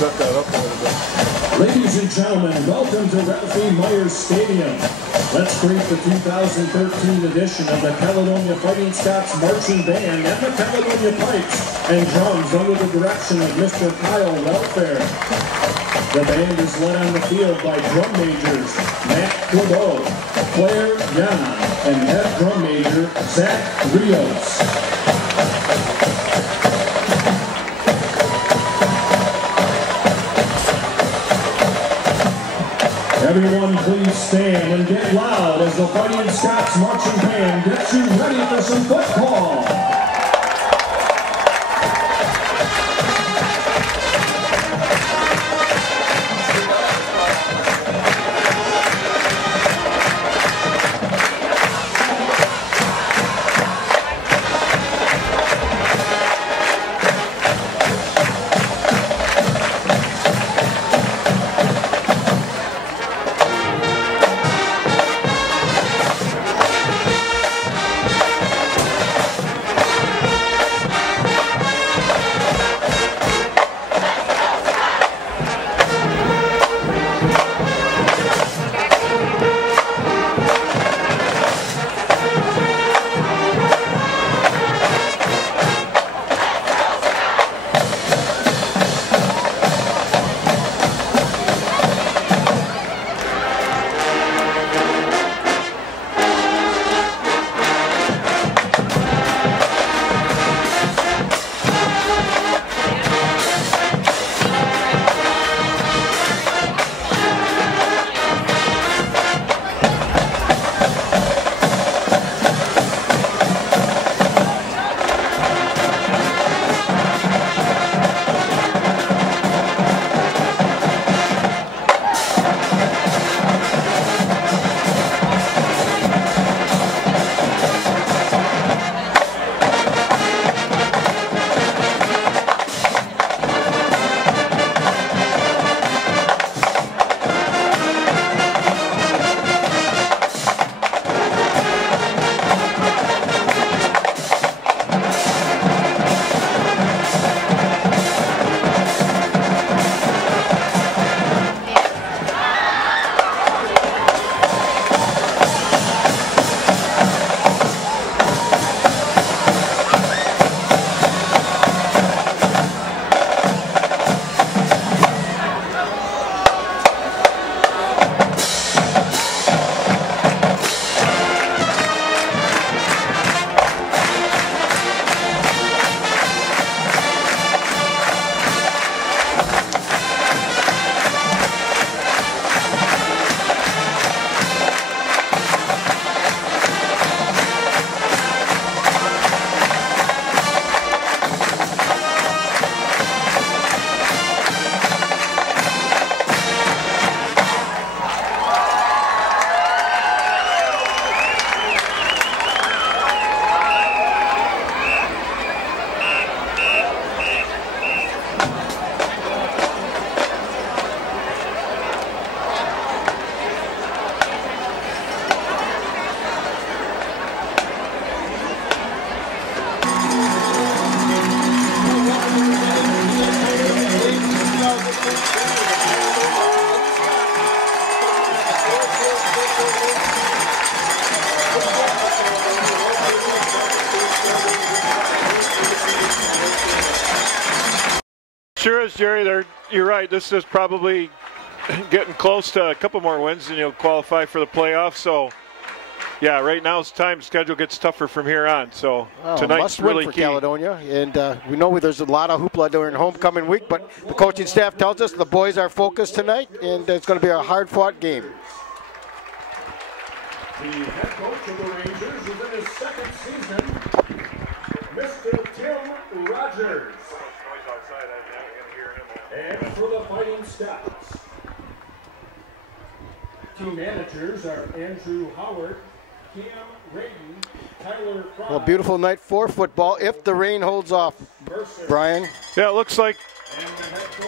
set that up a little bit. Ladies and gentlemen, welcome to Ralphie Myers Stadium. Let's greet the 2013 edition of the Caledonia Fighting Scots Marching Band and the Caledonia Pipes and Drums under the direction of Mr. Kyle Welfare. The band is led on the field by drum majors Matt Clebeau, Claire Yan, and head drum major Zach Rios. Everyone please stand and get loud as the Fighting Scots Marching Band gets you ready for some football. Sure is, Jerry. You're right. This is probably getting close to a couple more wins and you'll qualify for the playoffs. So, yeah, right now the time schedule gets tougher from here on. So tonight's really for key. Caledonia, and we know there's a lot of hoopla during homecoming week, but the coaching staff tells us the boys are focused tonight, and it's going to be a hard-fought game. The head coach of the Rangers is in his second season, Mr. Tim Rogers. And for the Fighting Scots, team managers are Andrew Howard, Cam Radin, Tyler Fry. Well, beautiful night for football if the rain holds off, Brian. Yeah, it looks like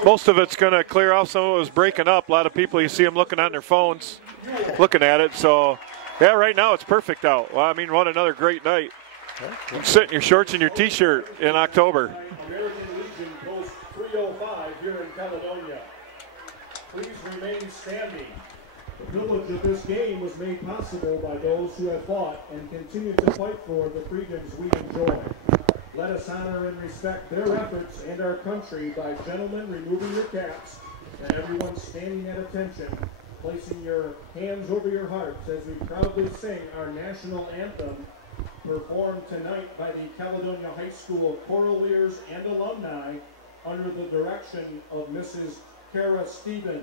most of it's going to clear off. Some of it was breaking up. A lot of people, you see them looking on their phones, looking at it. So, yeah, right now it's perfect out. Well, I mean, what another great night. You can sit in your shorts and your T-shirt in October. American Legion goes 305 here in Caledonia. Please remain standing. The privilege of this game was made possible by those who have fought and continue to fight for the freedoms we enjoy. Let us honor and respect their efforts and our country by gentlemen removing your caps and everyone standing at attention, placing your hands over your hearts as we proudly sing our national anthem, performed tonight by the Caledonia High School choraleers and alumni under the direction of Mrs. Kara Stevens.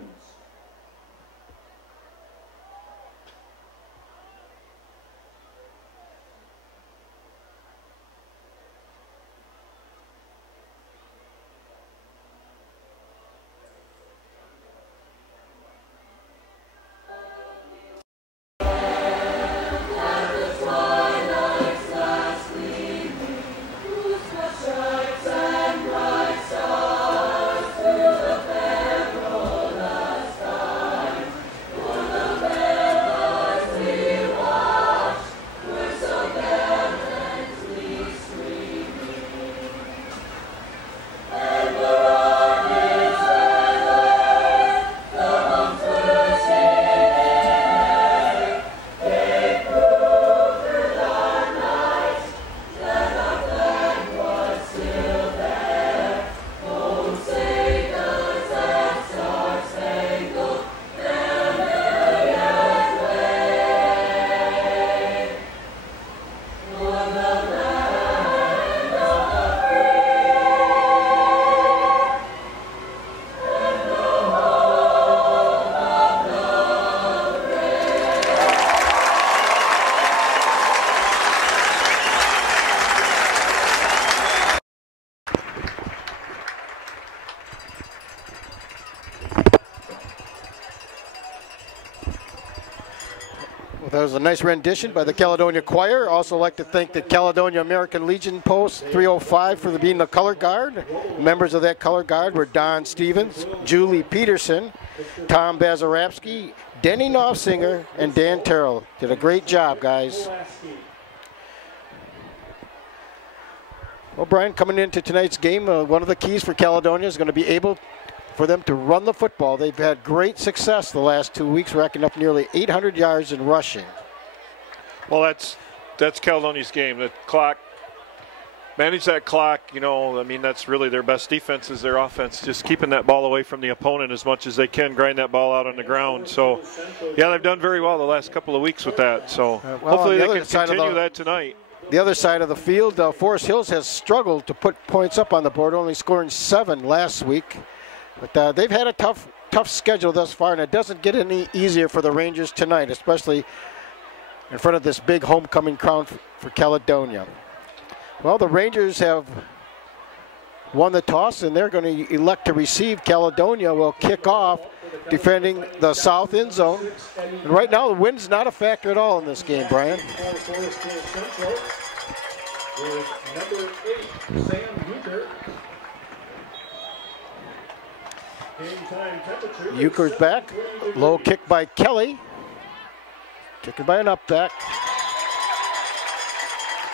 That was a nice rendition by the Caledonia Choir. Also like to thank the Caledonia American Legion Post 305 for being the color guard. Members of that color guard were Don Stevens, Julie Peterson, Tom Bazarapsky, Denny Knopfsinger, and Dan Terrell. Did a great job, guys. Well, Brian, coming into tonight's game, one of the keys for Caledonia is going to be able for them to run the football. They've had great success the last 2 weeks, racking up nearly 800 yards in rushing. Well, that's Caledonia's game. The clock, manage that clock, you know, I mean, that's really their best defense is their offense, just keeping that ball away from the opponent as much as they can, grind that ball out on the ground. So, yeah, they've done very well the last couple of weeks with that. So, hopefully they can continue that tonight. The other side of the field, Forest Hills has struggled to put points up on the board, only scoring 7 last week. But they've had a tough schedule thus far, and it doesn't get any easier for the Rangers tonight, especially in front of this big homecoming crowd for Caledonia. Well, the Rangers have won the toss, and they're going to elect to receive. Caledonia will kick off, defending the south end zone. And right now, the wind's not a factor at all in this game, Brian. Euchre's back. Low kick by Kelly. Taken by an up back.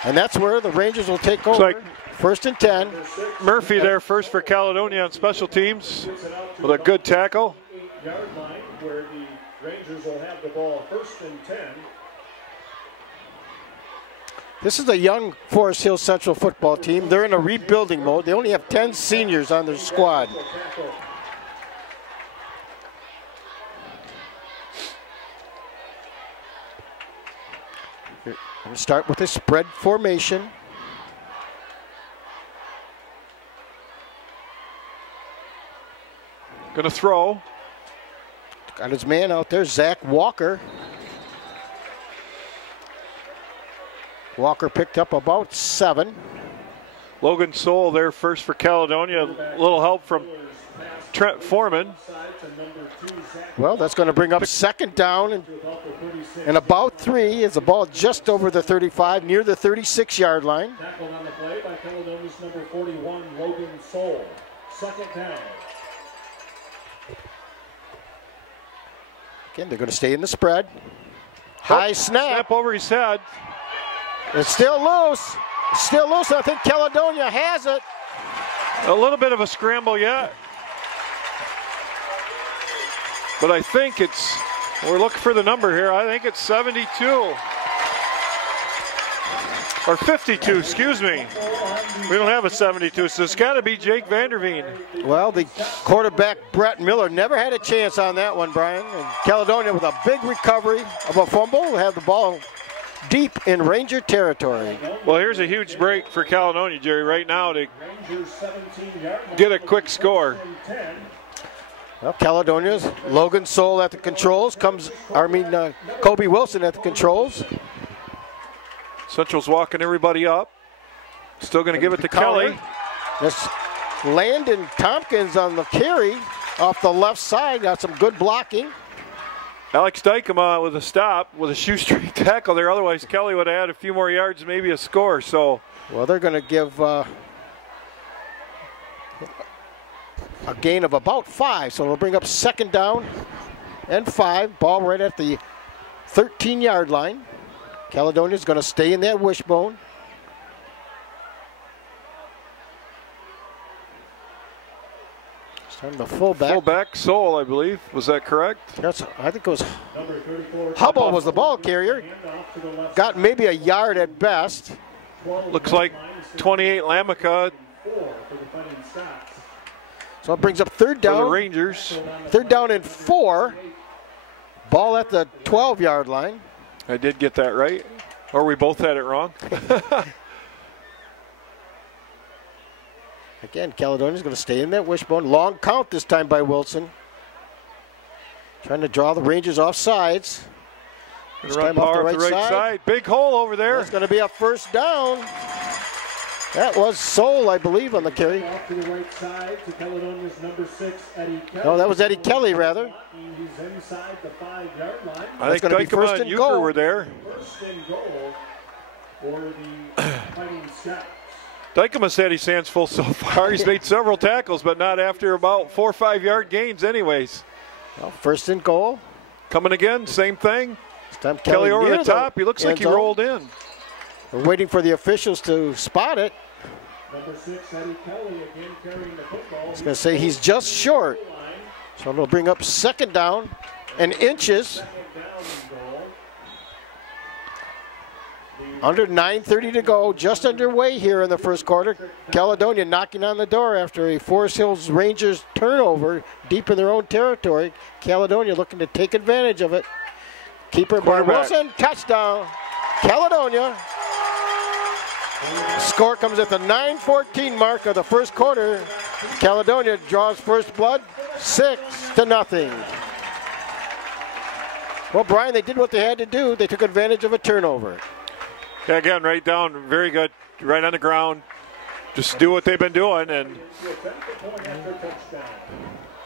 And that's where the Rangers will take over. Like 1st and 10. Murphy there first for Caledonia on special teams with a good tackle. Yard line where the Rangers will have the ball 1st and 10. This is a young Forest Hill Central football team. They're in a rebuilding mode. They only have 10 seniors on their squad. Going to start with a spread formation. Going to throw. Got his man out there, Zach Walker. Walker picked up about 7. Logan Soul there first for Caledonia. A little help from Trent Foreman. Well, that's going to bring up 2nd down and about 3. It's a ball just over the 35, near the 36-yard line. Tackled on the play by Caledonia's number 41, Logan Soul. 2nd down. Again, they're going to stay in the spread. High snap. Snap over his head. It's still loose. Still loose. I think Caledonia has it. A little bit of a scramble yet. But I think it's, we're looking for the number here. I think it's 72. Or 52, excuse me. We don't have a 72, so it's got to be Jake Vanderveen. Well, the quarterback, Brett Miller, never had a chance on that one, Brian. And Caledonia with a big recovery of a fumble will have the ball deep in Ranger territory. Well, here's a huge break for Caledonia, Jerry, right now to get a quick score. Well, Caledonia's Logan Soul at the controls. Kobe Wilson at the controls. Central's walking everybody up. Still going to give it to Kelly. That's Landon Tompkins on the carry off the left side. Got some good blocking. Alex Dykema with a stop, with a shoestring tackle there. Otherwise, Kelly would have had a few more yards, maybe a score. So, well, they're going to give a gain of about 5. So it'll bring up 2nd down and 5. Ball right at the 13-yard line. Caledonia's going to stay in that wishbone. It's time the fullback. Fullback, Soul, I believe. Was that correct? I think it was Hubble was the ball carrier. Got maybe a yard at best. Looks like 28 Lamica. So it brings up 3rd down. For the Rangers. 3rd down and 4. Ball at the 12-yard line. I did get that right. Or we both had it wrong. Again, Caledonia's going to stay in that wishbone. Long count this time by Wilson. Trying to draw the Rangers off sides. This Run time power off the right side. Big hole over there. That's going to be a 1st down. That was Soul, I believe, on the carry. Off to the right side to Caledonia's number 6, Eddie Kelly. No, that was Eddie Kelly, rather. He's inside the 5-yard line. I think going to be Dykema 1st and and Euchre goal. were there. 1st and goal for the Fighting Scouts. Dykema's had his hands full so far. He's made several tackles, but not after about 4 or 5 yard gains anyways. Well, 1st and goal. Coming again, same thing. This time Kelly over near the top. He looks like he end zone. rolled in. We're waiting for the officials to spot it. Number 6, Eddie Kelly again carrying the football. I was going to say he's just short. So it'll bring up 2nd down and inches. Under 9:30 to go, just underway here in the 1st quarter. Caledonia knocking on the door after a Forest Hills Rangers turnover deep in their own territory. Caledonia looking to take advantage of it. Keeper by Wilson, touchdown, Caledonia. Score comes at the 9:14 mark of the 1st quarter. Caledonia draws first blood, 6-0. Well, Brian, they did what they had to do. They took advantage of a turnover. Yeah, again, right down, very good, right on the ground. Just do what they've been doing, and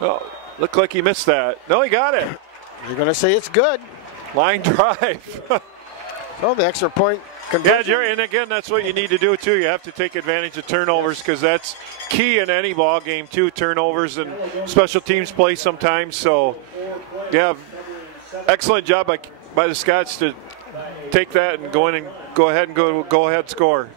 oh, looked like he missed that. No, he got it. You're going to say it's good. Line drive. So the extra point conversion. Yeah, Jerry, and again, that's what you need to do too. You have to take advantage of turnovers because that's key in any ball game too. Turnovers and special teams play sometimes. So, yeah, excellent job by the Scots to take that and go in and go ahead score.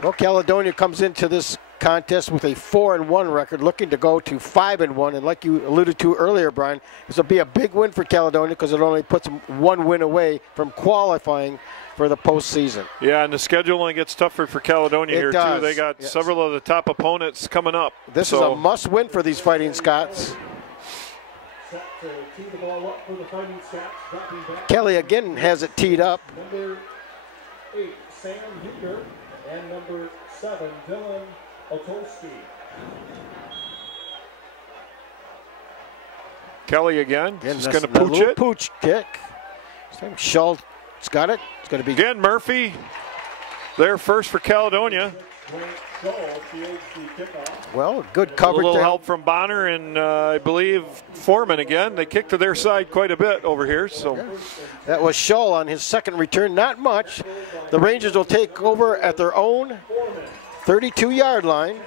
Well, Caledonia comes into this contest with a 4-1 record, looking to go to 5-1. And like you alluded to earlier, Brian, this will be a big win for Caledonia because it only puts them 1 win away from qualifying for the postseason. Yeah, and the schedule only gets tougher for Caledonia here too. They got several of the top opponents coming up. This is a must-win for these Fighting Scots. Kelly again has it teed up. Number 8, Sam Huger, and number 7, Dylan Otolsky. Kelly again. Just going to pooch pooch it. Pooch kick. Schultz got it. It's going to be again Murphy. There first for Caledonia. Well, good coverage. A little help from Bonner and I believe Foreman again. They kicked to their side quite a bit over here. So that was Shull on his 2nd return. Not much. The Rangers will take over at their own 32-yard line.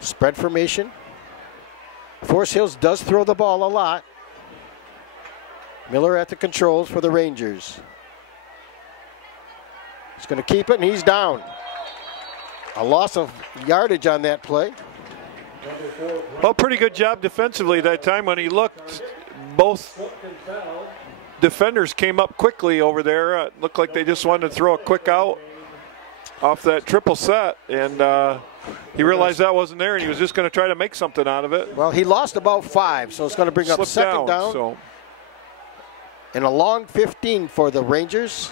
Spread formation. Forest Hills does throw the ball a lot. Miller at the controls for the Rangers. He's going to keep it, and he's down. A loss of yardage on that play. Well, pretty good job defensively that time. When he looked, both defenders came up quickly over there. It looked like they just wanted to throw a quick out off that triple set, and he realized that wasn't there, and he was just going to try to make something out of it. Well, he lost about 5, so it's going to bring up second down. So. And a long 15 for the Rangers.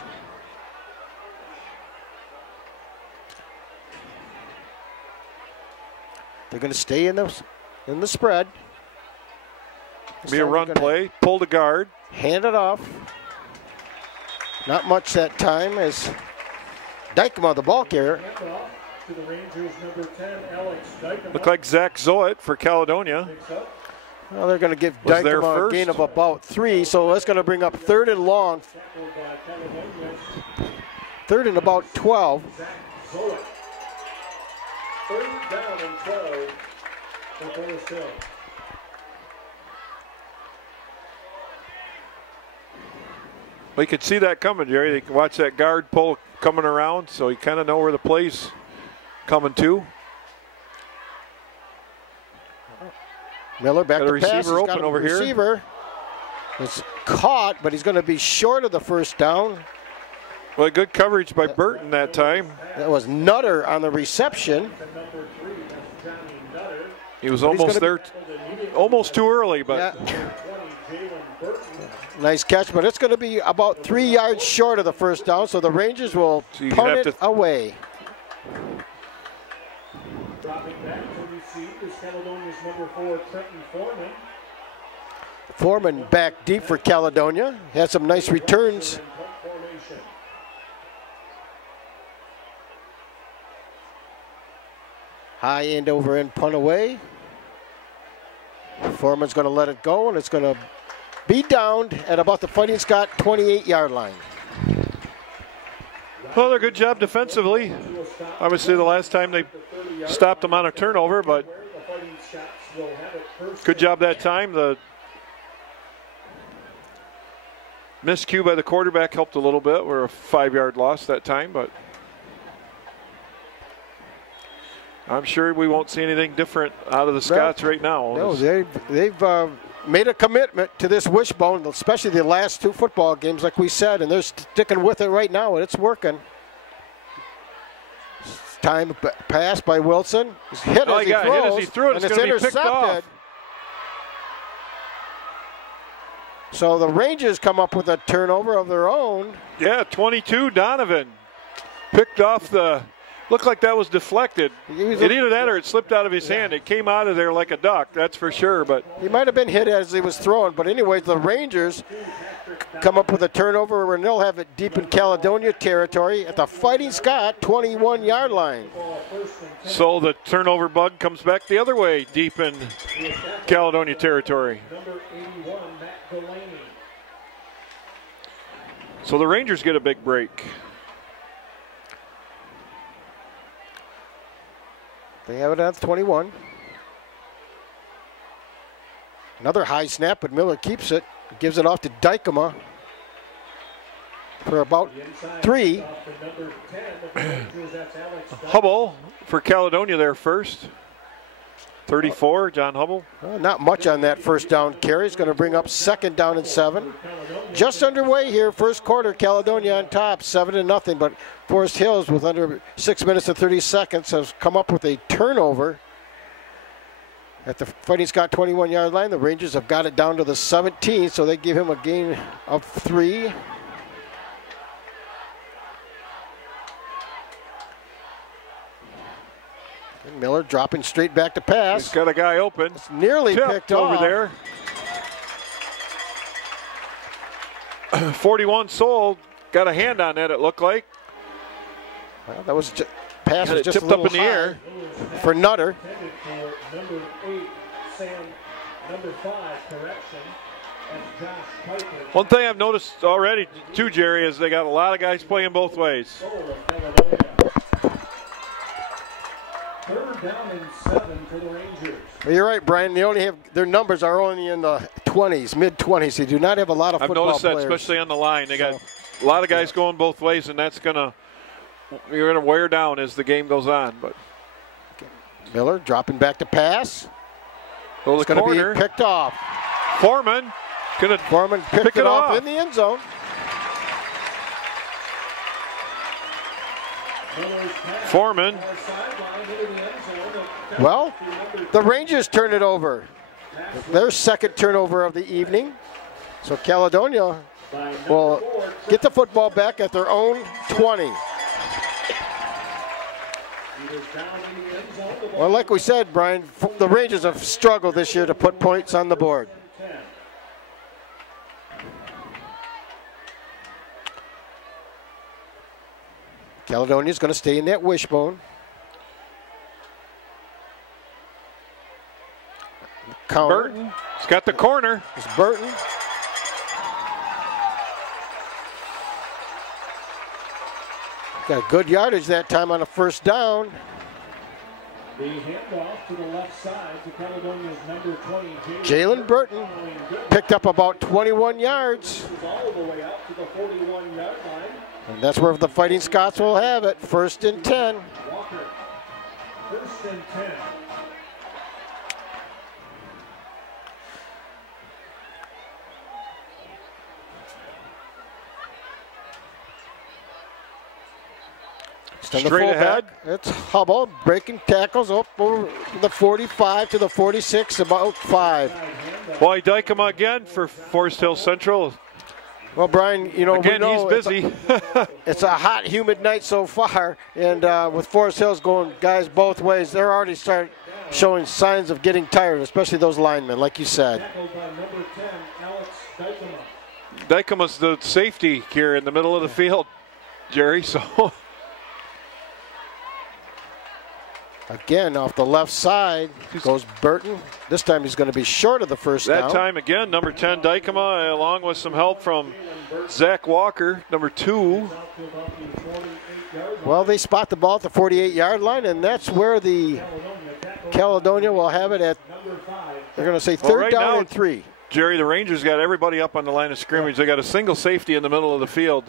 They're going to stay in the spread. Be a run play, pull the guard. Hand it off. Not much that time as Dykema, the ball carrier. To the Rangers, number 10, Alex Dykema. Look like Zach Zoet for Caledonia. Well, they're going to give Dykema a gain of about 3, so that's going to bring up 3rd and long. 3rd and about 12. Zoet. 3rd down and 12 for Forrest Hill. Well, you could see that coming, Jerry. They can watch that guard pull coming around, so you kind of know where the play's coming to. Miller back to pass. Receiver open over here. Receiver. It's caught, but he's going to be short of the first down. Well, good coverage by Burton that time. That was Nutter on the reception. He was almost there, almost too early, but. Yeah. Nice catch, but it's going to be about 3 yards short of the first down, so the Rangers will punt it away. Dropping back to receive is Caledonia's number 4, Trenton Foreman. Foreman back deep for Caledonia. Had some nice returns. High end over end punt away. Foreman's going to let it go, and it's going to be downed at about the Fighting Scott 28-yard line. Well, they're good job defensively. Obviously, the last time they stopped them on a turnover, but good job that time. The miscue by the quarterback helped a little bit. We're a 5-yard loss that time, but I'm sure we won't see anything different out of the Scots right now. No, they've made a commitment to this wishbone, especially the last 2 football games, like we said, and they're sticking with it right now, and it's working. Time pass by Wilson. He's hit as he throws, hit as he threw it. and it's it's going to be picked off. So the Rangers come up with a turnover of their own. Yeah, 22, Donovan picked off the. Looked like that was deflected. Either that or it slipped out of his hand. It came out of there like a duck, that's for sure. But he might have been hit as he was throwing. But anyways, the Rangers come up with a turnover, and they'll have it deep in Caledonia territory at the Fighting Scott 21-yard line. So the turnover bug comes back the other way, deep in Caledonia territory. Number 81, Matt Delaney. So the Rangers get a big break. They have it at 21. Another high snap, but Miller keeps it. Gives it off to Dykema for about 3. Hubble for Caledonia there first. 34, John Hubble. Not much on that first down carry. He's going to bring up 2nd down and 7. Just underway here, first quarter, Caledonia on top, 7-0. But Forrest Hills, with under 6 minutes and 30 seconds, has come up with a turnover at the Fighting Scott 21-yard line. The Rangers have got it down to the 17, so they give him a gain of 3. And Miller dropping straight back to pass. He's got a guy open. It's nearly picked over off. there. 41 Soul got a hand on that, it looked like. Well, that was pass was just tipped a little up in the air for Nutter. Number 8, Sam. Number 5, correction. And Josh Piper. One thing I've noticed already too, Jerry, is they got a lot of guys playing both ways. 3rd down and 7 for the Rangers. Well, you're right, Brian. They only have their numbers are only in the 20s, mid-20s. They do not have a lot of football players. I've noticed that, players. especially on the line. They got a lot of guys going both ways, and that's going to you're going to wear down as the game goes on. But Miller dropping back to pass. It's going to be picked off. Foreman picked it off in the end zone. Foreman. Well, the Rangers turn it over. Their second turnover of the evening. So Caledonia will get the football back at their own 20. Well, like we said, Brian, the Rangers have struggled this year to put points on the board. Caledonia's going to stay in that wishbone. Counter. Burton. He's got the corner. It's Burton. Got good yardage that time on a first down. The handoff to the left side to Caledonia's number 20, Jalen Burton picked up about 21 yards. all the way out to the 41-yard line. And that's where the Fighting Scots will have it. 1st and 10. Walker, 1st and 10. Straight ahead. It's Hubble breaking tackles up over the 45 to the 46, about 5. Boy, Dykema again for Forest Hill Central. Well, Brian, you know, again, we know he's busy. It's a hot, humid night so far, and with Forest Hills going guys both ways, they're already start showing signs of getting tired, especially those linemen, like you said. Dykema's the safety here in the middle of the field, Jerry, so... Again, off the left side goes Burton. This time he's going to be short of the first down. That time again, number 10, Dykema, along with some help from Zach Walker, number 2. Well, they spot the ball at the 48-yard line, and that's where the Caledonia will have it at, they're going to say third down and 3. Jerry, the Rangers got everybody up on the line of scrimmage. They got a single safety in the middle of the field.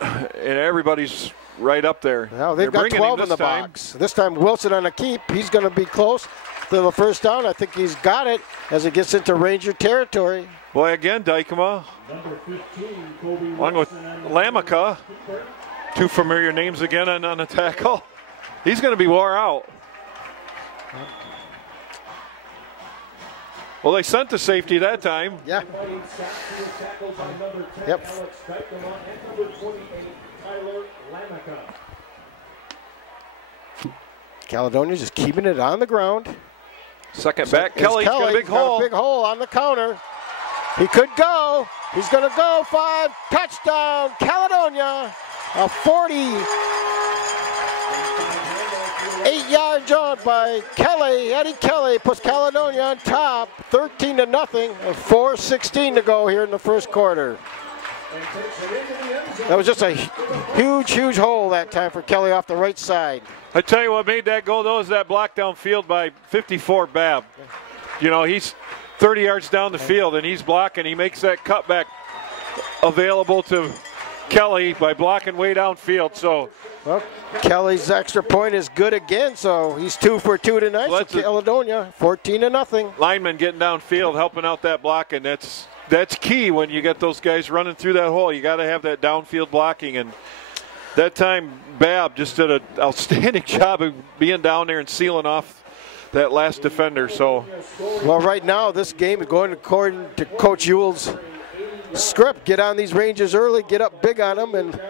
And everybody's right up there. Now they've got 12 in the box. This time Wilson on a keep. He's going to be close to the first down. I think he's got it as it gets into Ranger territory. Boy, again, Dykema, along with Lamica, 2 familiar names again on the tackle. He's going to be wore out. Well, they sent the safety that time. Yeah. Yep. Caledonia just keeping it on the ground. Second back, Kelly's got a big hole. A big hole on the counter. He could go. He's going to go. 5, touchdown, Caledonia. A 48-yard jump by Kelly. Eddie Kelly puts Caledonia on top, 13-0. 4:16 to go here in the first quarter. That was just a huge hole that time for Kelly off the right side. I tell you what made that goal, though, is that block downfield by 54 Babb. You know, he's 30 yards down the field, and he's blocking. He makes that cutback available to Kelly by blocking way downfield. So, well, Kelly's extra point is good again, so he's 2 for 2 tonight. So Caledonia, 14-0. Lineman getting downfield, helping out that block, and that's key when you get those guys running through that hole. You got to have that downfield blocking, and that time Babb just did an outstanding job of being down there and sealing off that last defender. So, well, right now this game is going according to Coach Ewell's script. Get on these Rangers early, get up big on them, and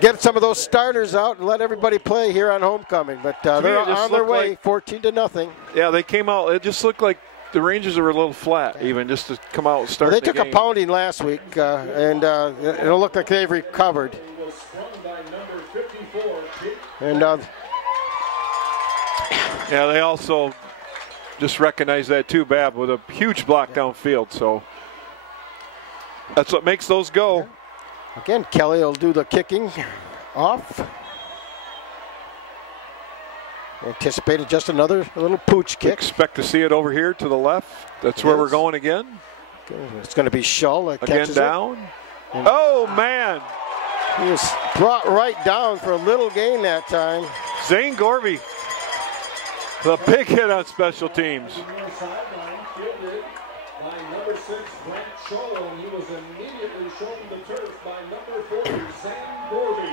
get some of those starters out and let everybody play here on homecoming. But they're on their way, 14-0. Yeah, they came out. It just looked like the Rangers were a little flat, even just to come out and start. Well, they took a pounding last week, and it'll look like they've recovered. And yeah, they also just recognize that too, Babb, with a huge block downfield. So that's what makes those go. Again, Kelly will do the kicking off. Anticipated just another little pooch kick. Expect to see it over here to the left. That's where we're going again. It's going to be Shull that again catches down. It. Oh, man. He was brought right down for a little gain that time. Zane Gorby, the big hit on special teams. By number 6, Brent Scholl, and he was immediately shown the turf by number 40, Sam Gorby.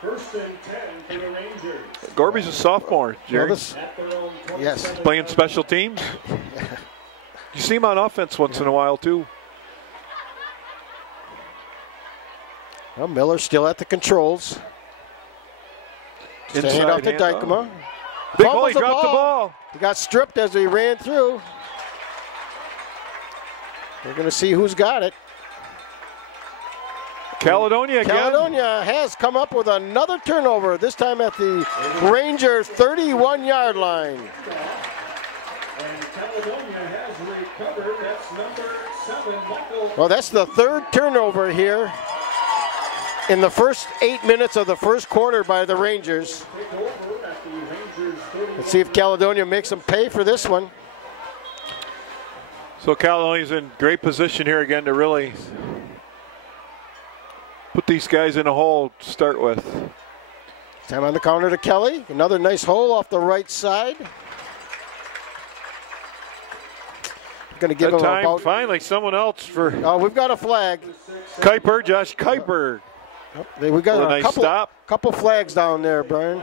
First and 10 for the Rangers. Gorby's a sophomore, Jerry. Yes. Playing special teams. You see him on offense once in a while, too. Well, Miller still at the controls. Just a hand off to Dykema. Big hole, he dropped the ball. He got stripped as he ran through. We're going to see who's got it. Caledonia again. Caledonia has come up with another turnover, this time at the Rangers' 31-yard line. And Caledonia has recovered. That's number 7, Michael. Well, that's the third turnover here in the first 8 minutes of the first quarter by the Rangers. Let's see if Caledonia makes them pay for this one. So Caledonia's in great position here again to really put these guys in a hole to start with. Time on the counter to Kelly. Another nice hole off the right side. Going to give him time, about. finally, someone else for. Oh, we've got a flag. Kuiper, Josh Kuiper. We got a nice couple flags down there, Brian.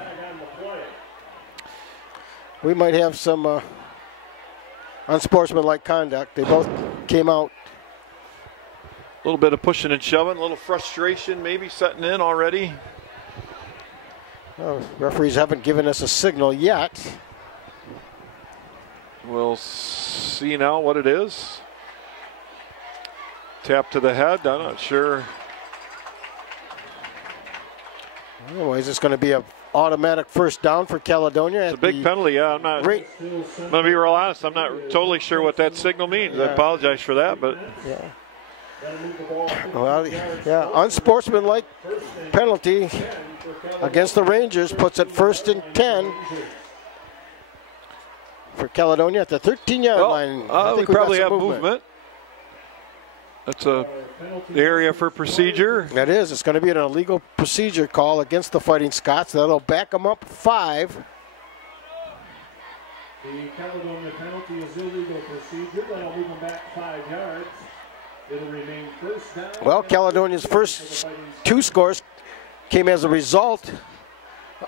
We might have some unsportsmanlike conduct. They both came out. A little bit of pushing and shoving, a little frustration maybe setting in already. Oh, referees haven't given us a signal yet. We'll see now what it is. Tap to the head, I'm not sure. Otherwise, it's going to be an automatic first down for Caledonia. It's a big penalty, yeah. I'm going to be real honest, I'm not totally sure what that signal means. Yeah. I apologize for that, but. Yeah. Well, yeah, unsportsmanlike penalty against the Rangers puts it 1st and 10 for Caledonia at the 13-yard line. I think we probably have movement. That's the area for procedure. That is. It's going to be an illegal procedure call against the Fighting Scots. That'll back them up 5. The Caledonia penalty is illegal procedure. That'll move them back 5 yards. It'll remain first down. Well, Caledonia's first 2 scores came as a result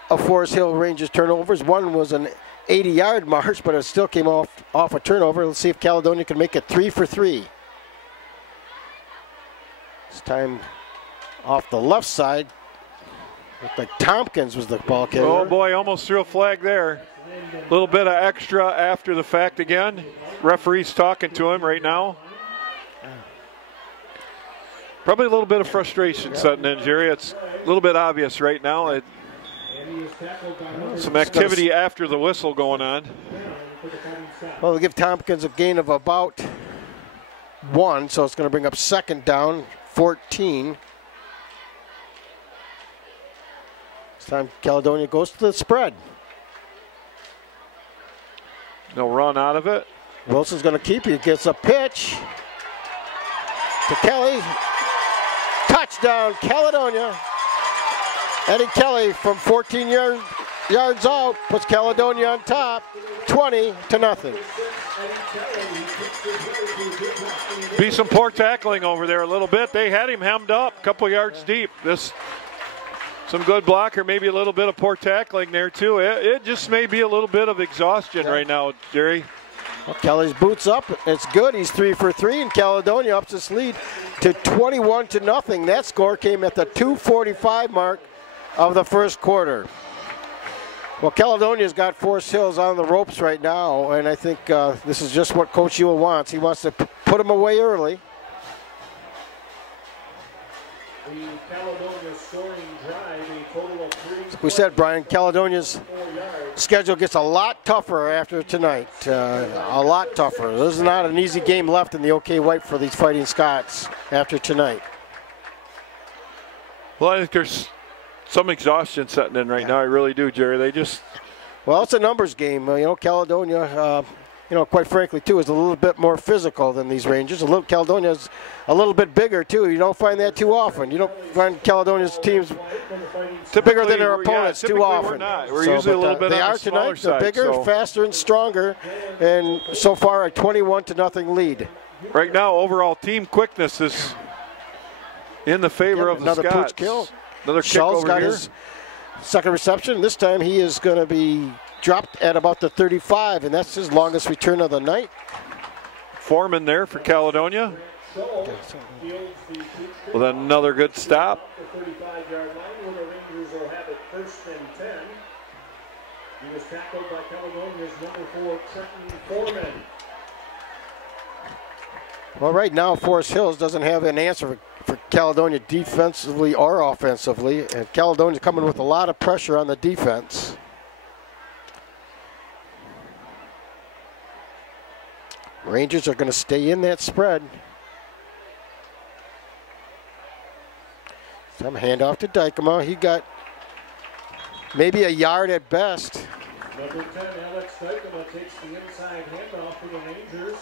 of Forest Hill Rangers turnovers. One was an 80-yard march, but it still came off a turnover. Let's see if Caledonia can make it 3 for 3. This time off the left side. Looked like Tompkins was the ball carrier. Oh boy, almost threw a flag there. A little bit of extra after the fact again. Referee's talking to him right now. Probably a little bit of frustration setting in, Jerry. It's a little bit obvious right now. Some activity after the whistle going on. Well, we'll give Tompkins a gain of about 1, so it's going to bring up 2nd down, 14. This time Caledonia goes to the spread. No run out of it. Wilson's going to keep it. Gets a pitch to Kelly. Touchdown, Caledonia. Eddie Kelly from 14 yards out puts Caledonia on top, 20-0. Be some poor tackling over there a little bit. They had him hemmed up a couple yards deep. Some good blocker, maybe a little bit of poor tackling there too. It just may be a little bit of exhaustion right now, Jerry. Well, Kelly's boots up. It's good. He's 3 for 3, and Caledonia ups its lead to 21-0. That score came at the 2:45 mark of the first quarter. Well, Caledonia's got Forest Hills on the ropes right now, and I think this is just what Coach Ewell wants. He wants to put them away early. The Caledonia scoring drive, a total of 3. We said, Brian, Caledonia's schedule gets a lot tougher after tonight. A lot tougher. There's not an easy game left in the OK White for these Fighting Scots after tonight. Well, I think there's some exhaustion setting in right now. I really do, Jerry. Well, it's a numbers game. Caledonia, quite frankly, too, is a little bit more physical than these Rangers. Caledonia's a little bit bigger, too. You don't find that too often. You don't find Caledonia's teams bigger than their opponents too often. We're usually a little bit they on are the smaller tonight. They're side, bigger, faster, and stronger, and so far a 21-0 lead. Right now, overall team quickness is in the favor of the Scots. Another pooch kill. Another kick Schultz over got here. his second reception. This time he is going to be dropped at about the 35, and that's his longest return of the night. Foreman there for Caledonia. With another good stop. The 35-yard line where the Rangers will have it 1st and 10. He was tackled by Caledonia's number 4, Trenton Foreman. Well, right now, Forrest Hills doesn't have an answer for Caledonia defensively or offensively, and Caledonia coming with a lot of pressure on the defense. Rangers are going to stay in that spread. Some handoff to Dykema. He got maybe a yard at best. Number 10, Alex Dykema takes the inside handoff for the Rangers.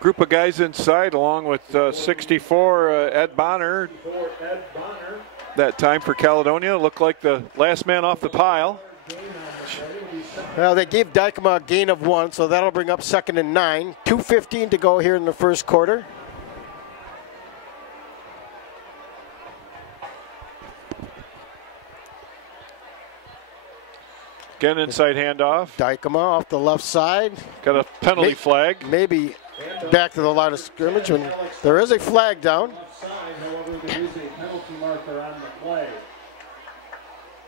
Group of guys inside along with 64, Ed Bonner. That time for Caledonia. Looked like the last man off the pile. Well, they gave Dykema a gain of 1, so that'll bring up 2nd and 9. 2:15 to go here in the first quarter. Again, inside handoff. Dykema off the left side. Got a penalty flag. Maybe back to the line of scrimmage when there is a flag down. However, there is a penalty marker on the play.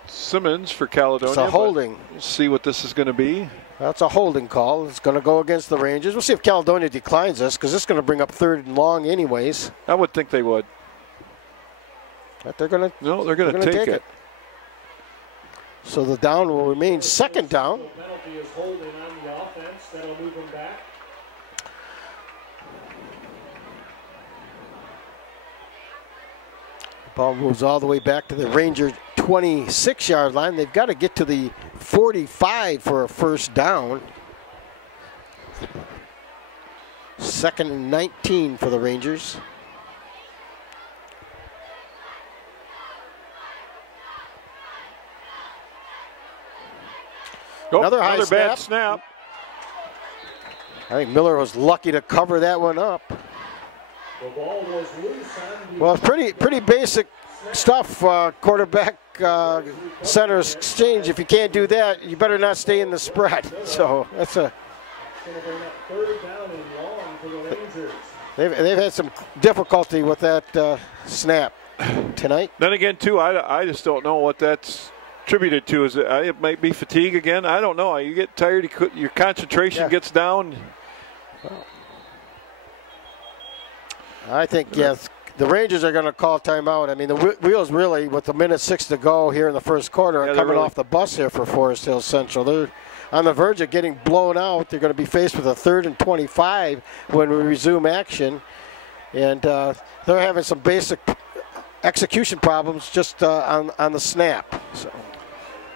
Simmons for Caledonia. It's a holding. We'll see what this is going to be. That's a holding call. It's going to go against the Rangers. We'll see if Caledonia declines this, because this is going to bring up 3rd and long anyways. I would think they would. But they're going to. No, they're going to take it. So the down will remain 2nd down. The penalty is holding on the offense. That'll move them back. Ball moves all the way back to the Ranger 26-yard line. They've got to get to the 45 for a first down. 2nd and 19 for the Rangers. Another bad snap. I think Miller was lucky to cover that one up. The ball was loose on the Well, it's pretty basic stuff, quarterback center exchange. If you can't do that, you better not stay in the spread. So that's a. going to bring up 3rd down and long for the Rangers. They've had some difficulty with that snap tonight. Then again, too, I just don't know what that's attributed to. Is it might be fatigue again? I don't know. You get tired, your concentration gets down. I think, yes, the Rangers are going to call timeout. I mean, the Wheels really, with 1:06 to go here in the first quarter, are coming off the bus here for Forest Hills Central. They're on the verge of getting blown out. They're going to be faced with a 3rd and 25 when we resume action. And they're having some basic execution problems just on the snap. So.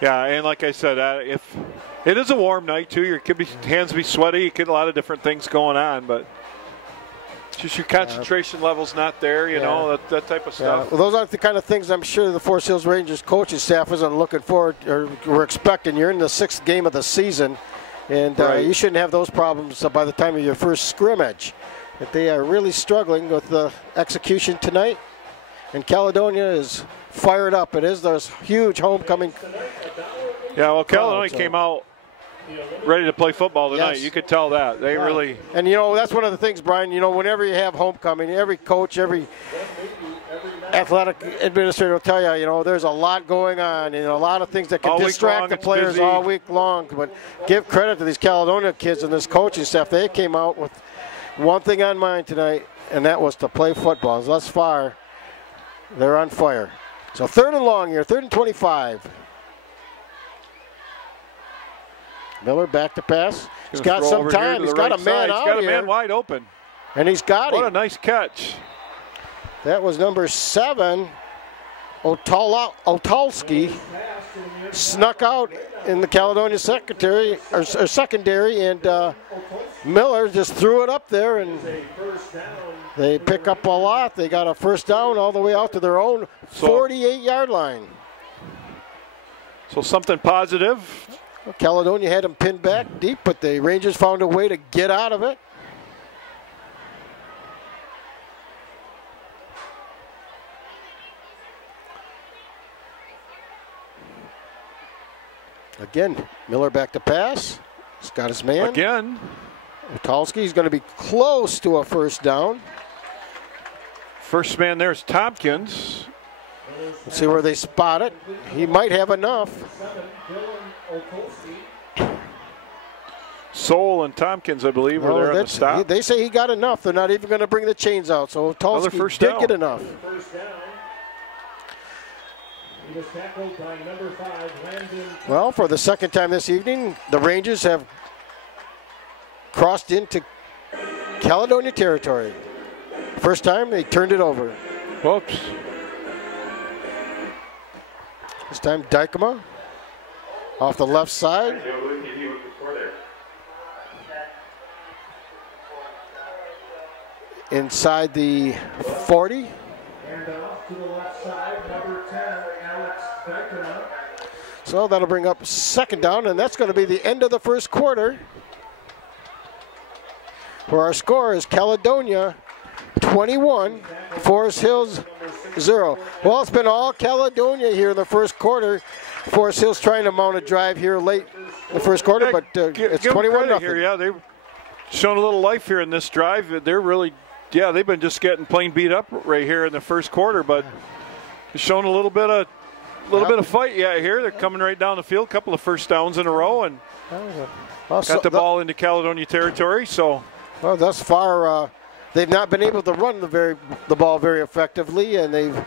Yeah, and like I said, if it is a warm night, too, your hands be sweaty. You get a lot of different things going on, but just your concentration level's not there, you know, that type of stuff. Well, those are the kind of things I'm sure the Forest Hills Rangers coaching staff isn't looking forward or we're expecting. You're in the 6th game of the season, and you shouldn't have those problems by the time of your first scrimmage. But they are really struggling with the execution tonight, and Caledonia is fired up. It is this huge homecoming. Yeah, well, Caledonia came out ready to play football tonight. Yes. You could tell that. They really. And, you know, that's one of the things, Brian, you know, whenever you have homecoming, every coach, every athletic administrator will tell you, you know, there's a lot going on and a lot of things that can distract the players all week long. But give credit to these Caledonia kids and this coaching staff. They came out with one thing on mind tonight, and that was to play football. Thus far, they're on fire. So 3rd and long here, 3rd and 25. Miller back to pass. He's got some time. He's got a man out here. He's got a man wide open. And he's got him. What a nice catch. That was number 7, Otalski. snuck out in the Caledonia secondary, and Miller just threw it up there, and they pick up a lot. They got a first down all the way out to their own 48-yard line. So something positive. Caledonia had them pinned back deep, but the Rangers found a way to get out of it. Again, Miller back to pass. He's got his man. Again. Otalski's going to be close to a first down. First man there's Tompkins. Let's see where they spot it. He might have enough. Soul and Tompkins, I believe, were there on the stop. They say he got enough. They're not even going to bring the chains out. So Otalski did get enough. Well, for the second time this evening, the Rangers have crossed into Caledonia territory. First time they turned it over. Whoops. This time Dykema off the left side. Inside the 40. And off to the left side, number 10, Alex Dykema. So that'll bring up second down, and that's going to be the end of the first quarter. Where our score is Caledonia 21, Forest Hills 0. Well, it's been all Caledonia here in the first quarter. Forest Hills trying to mount a drive here late in the first quarter, but it's 21-0. Here, yeah, they've shown a little life here in this drive. They're really, yeah, they've been just getting plain beat up right here in the first quarter, but shown a little bit of fight, yeah. Here they're coming right down the field, a couple of first downs in a row, and got the ball into Caledonia territory. So, well, thus far, they've not been able to run the ball very effectively, and they've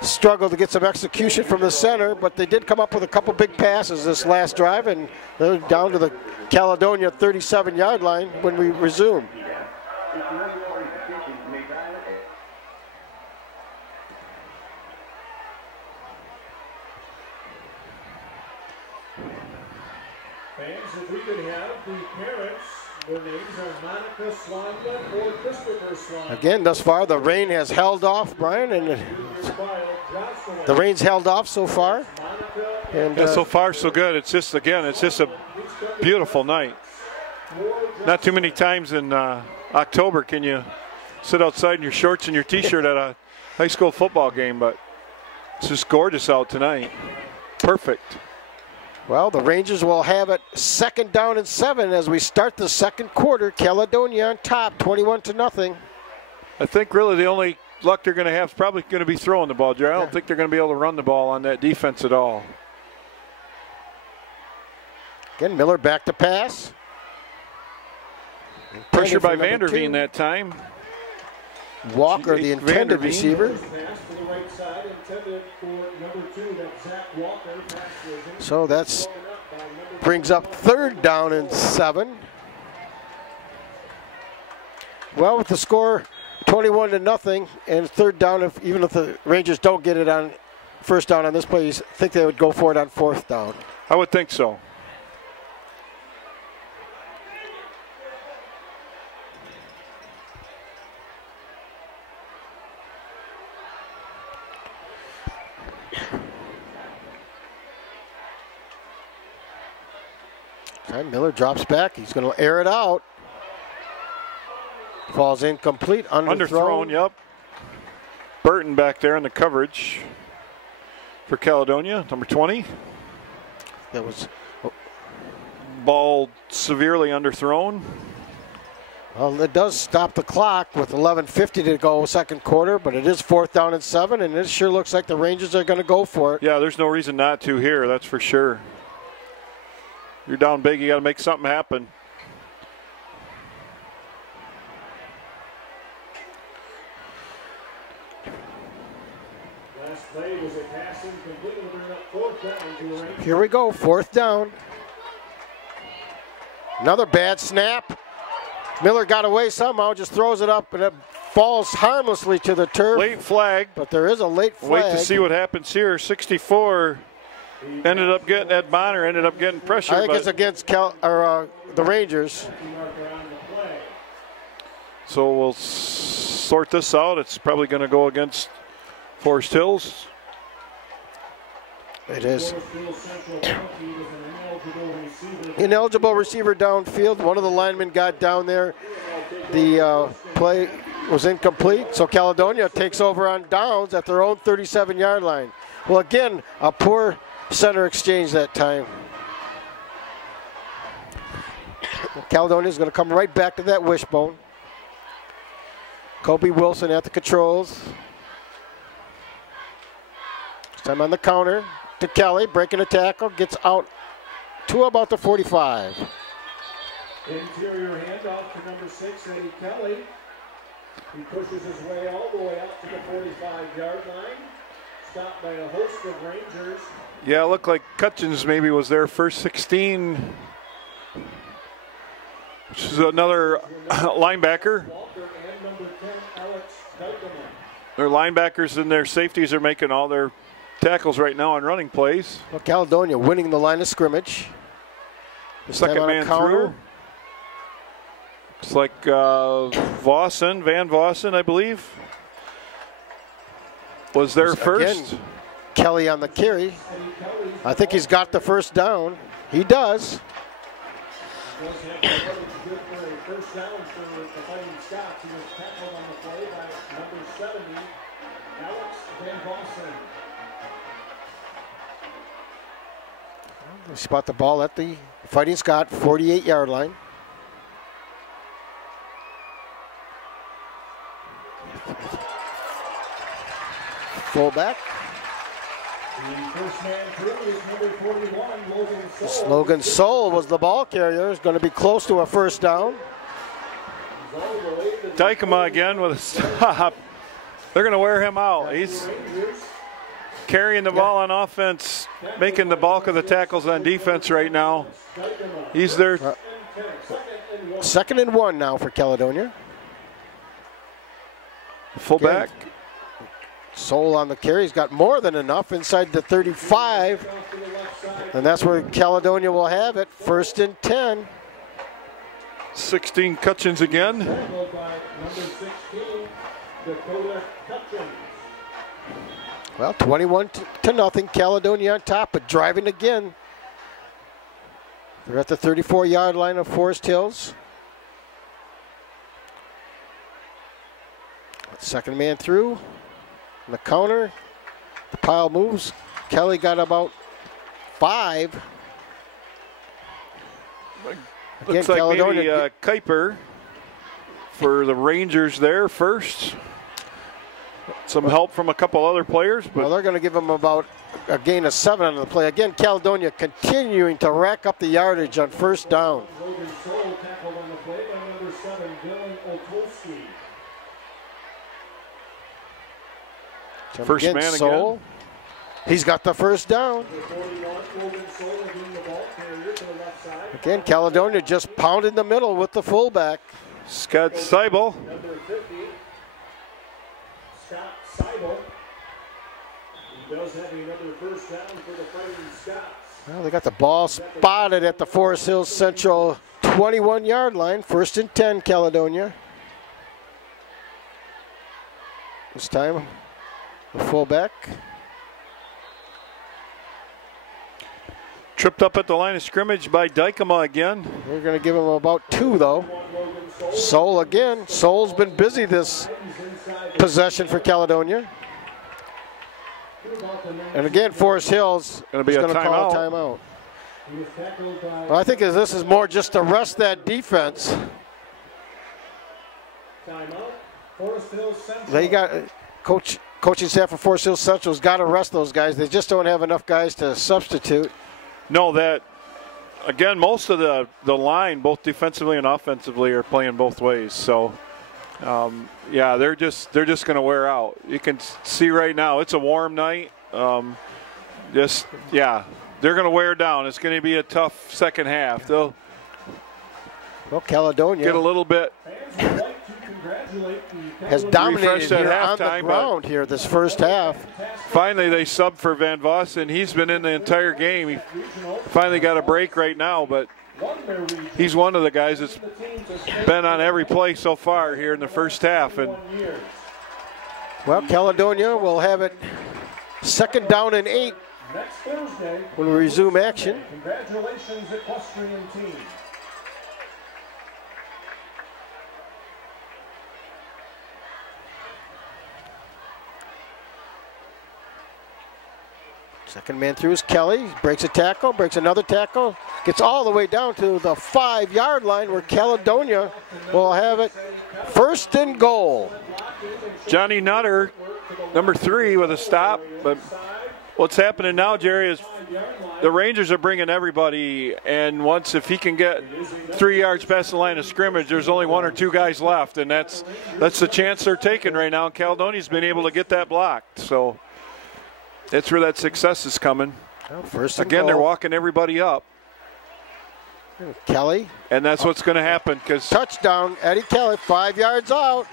struggled to get some execution from the center, but they did come up with a couple big passes this last drive, and they're down to the Caledonia 37-yard line when we resume. Fans, if we could have the parents, their names are Monica Swanland or Christopher Swanland. Again, thus far, the rain has held off, Brian, and the rain's held off so far. And yeah, so far so good. It's just a beautiful night. Not too many times in October can you sit outside in your shorts and your T-shirt at a high school football game, but it's just gorgeous out tonight. Perfect. Well, the Rangers will have it second down and 7 as we start the second quarter. Caledonia on top, 21-0. I think really the only luck they're going to have is probably going to be throwing the ball, Jerry. I don't think they're going to be able to run the ball on that defense at all. Again, Miller back to pass. Pressure by Vanderveen that time. Walker, the intended receiver. So that brings up third down and 7. Well, with the score 21-0 and third down, even if the Rangers don't get it on first down on this play, you think they would go for it on fourth down? I would think so. Miller drops back. He's going to air it out. Falls incomplete. Underthrown. Yep. Burton back there in the coverage for Caledonia, number 20. That was ball severely underthrown. Well, it does stop the clock with 11:50 to go second quarter, but it is fourth down and 7, and it sure looks like the Rangers are going to go for it. Yeah, there's no reason not to here, that's for sure. You're down big, you got to make something happen. Last play was a pass incomplete. We'll bring up fourth down to the Rangers. Here we go, fourth down. Another bad snap. Miller got away somehow, just throws it up, and it falls harmlessly to the turf. Late flag. But there is a late flag. Wait to see what happens here. 64 ended up getting Ed Bonner ended up getting pressure. I think it's against the Rangers. So we'll sort this out. It's probably going to go against Forrest Hills. It is. Ineligible receiver downfield. One of the linemen got down there. The play was incomplete, so Caledonia takes over on downs at their own 37-yard line. Well, again, a poor center exchange that time. Caledonia is going to come right back to that wishbone. Kobe Wilson at the controls. This time on the counter to Kelly, breaking a tackle, gets out to about the 45. Interior handoff to number 6, Eddie Kelly. He pushes his way all the way out to the 45-yard line. Stopped by a host of Rangers. Yeah, it looked like Cutchins maybe was their first 16, which is another linebacker. Their linebackers and their safeties are making all their tackles right now on running plays. Well, Caledonia winning the line of scrimmage. Second man through. Looks like Van Vossen, I believe, was there first. Again, Kelly on the carry. I think he's got the first down. He does. First down for the Fighting Scots. He was tackled on the play by number 70, Alex Van Vossen. They spot the ball at the Fighting Scott 48-yard line. Fullback. The first man through is number 41, Logan Soul. Logan Soul was the ball carrier. Is going to be close to a first down. Dykema again with a stop. They're going to wear him out. He's carrying the ball on offense, making the bulk of the tackles on defense right now. He's there. 2nd and 1 now for Caledonia. Fullback. Again, Soul on the carry. He's got more than enough inside the 35. And that's where Caledonia will have it. 1st and 10. 16 Cutchins again. Well, 21 to nothing. Caledonia on top, but driving again. They're at the 34-yard line of Forest Hills. Second man through. On the counter. The pile moves. Kelly got about 5. Again, Looks like Caledonia maybe Kuiper for the Rangers there first. Some help from a couple other players. But well, they're going to give them about a gain of 7 on the play. Again, Caledonia continuing to rack up the yardage on first down. Logan Soul tackled on the play by number 7, Dylan Otolski. First man Soul. again. He's got the first down. Again, Caledonia just pounded the middle with the fullback. Scott Seibel. Number 50, Scott Seibel. He does have another first down for the Fighting Scots. Well, they got the ball spotted at the Forest Hills Central 21-yard line. 1st and 10, Caledonia. This time, the fullback. Tripped up at the line of scrimmage by Dykema again. We're going to give him about 2, though. Soul again. Soul's been busy this possession for Caledonia. And again, Forest Hills going to be is a going to call a timeout. Well, I think this is more just to rest that defense. They got coaching staff for Forest Hills Central's got to rest those guys. They just don't have enough guys to substitute. No, that again, most of the line, both defensively and offensively, are playing both ways. So, yeah, they're just going to wear out. You can see right now it's a warm night. They're going to wear down. It's going to be a tough second half. They'll Caledonia get a little bit has dominated at here on the halftime, ground here this first half. Finally, they subbed for Van Vossen. He's been in the entire game. He finally got a break right now, but he's one of the guys that's been on every play so far here in the first half. And well, Caledonia will have it 2nd down and 8 when we resume action. Congratulations, equestrian team. Second man through is Kelly. Breaks a tackle, breaks another tackle, gets all the way down to the 5-yard line where Caledonia will have it 1st and goal. Johnny Nutter, number 3, with a stop. But what's happening now, Jerry, is the Rangers are bringing everybody, and if he can get 3 yards past the line of scrimmage, there's only 1 or 2 guys left, and that's the chance they're taking right now. And Caledonia's been able to get that blocked, so that's where that success is coming. Well, first and again, goal. They're walking everybody up. Kelly. And that's what's going to happen. Because touchdown, Eddie Kelly, 5 yards out.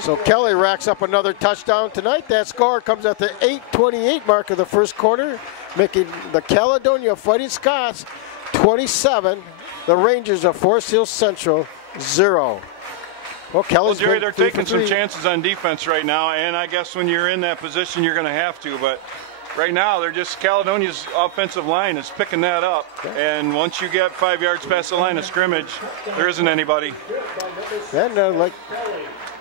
So Kelly racks up another touchdown tonight. That score comes at the 8:28 mark of the first quarter, making the Caledonia Fighting Scots 27, the Rangers of Forest Hills Central 0. Well, Kelly's Jerry, they're taking some chances on defense right now, and I guess when you're in that position, you're going to have to. But right now, Caledonia's offensive line is picking that up. And once you get 5 yards past the line of scrimmage, there isn't anybody. And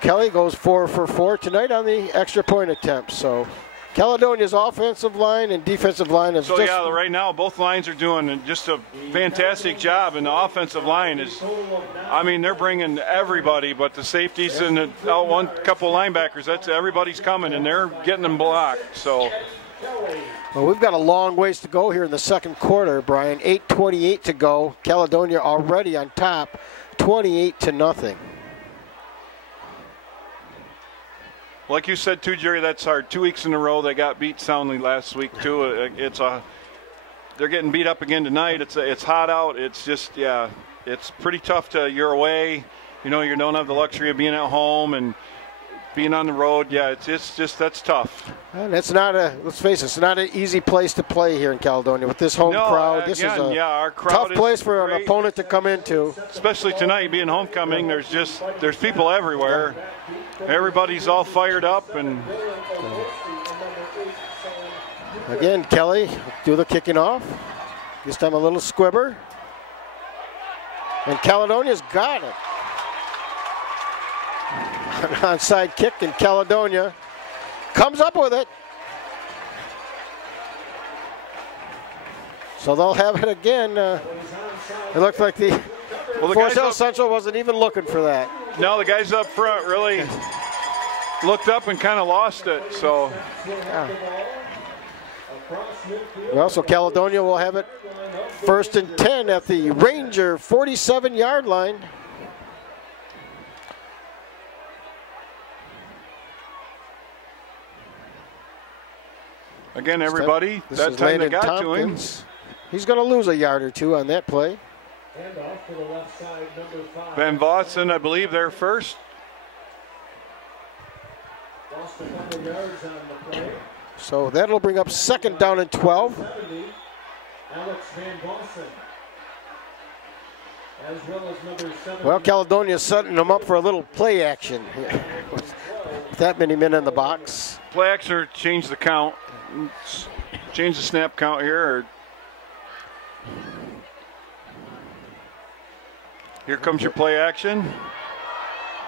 Kelly goes 4 for 4 tonight on the extra point attempt. So Caledonia's offensive line and defensive line is right now both lines are doing just a fantastic job, and the offensive line is, they're bringing everybody, but the safeties and one couple linebackers, everybody's coming, and they're getting them blocked. So. Well, we've got a long ways to go here in the second quarter, Brian. 8:28 to go. Caledonia already on top, 28-0. Like you said too, Jerry, that's hard. 2 weeks in a row they got beat soundly last week too. They're getting beat up again tonight. It's hot out. It's just it's pretty tough you're away. You don't have the luxury of being at home and being on the road. Yeah, it's just that's tough. And let's face it, it's not an easy place to play here in Caledonia with this home crowd. This is our crowd tough place for an opponent to come into. Especially tonight being homecoming, there's people everywhere. Everybody's all fired up, and again, Kelly do the kicking off. This time a little squibber. And Caledonia's got it. An onside kick, and Caledonia comes up with it. So they'll have it again. It looks like the Forest Hills Central wasn't even looking for that. No, the guys up front really looked up and kind of lost it. So. Yeah. Well, so Caledonia will have it 1st and 10 at the Ranger 47-yard line. Again, everybody, that time they got to him. He's going to lose a yard or 2 on that play. Van Vossen, I believe, they're first. So that'll bring up 2nd down and 12. Well, Caledonia's setting them up for a little play action with that many men in the box. Play action or change the count. Change the snap count here. Here comes your play action.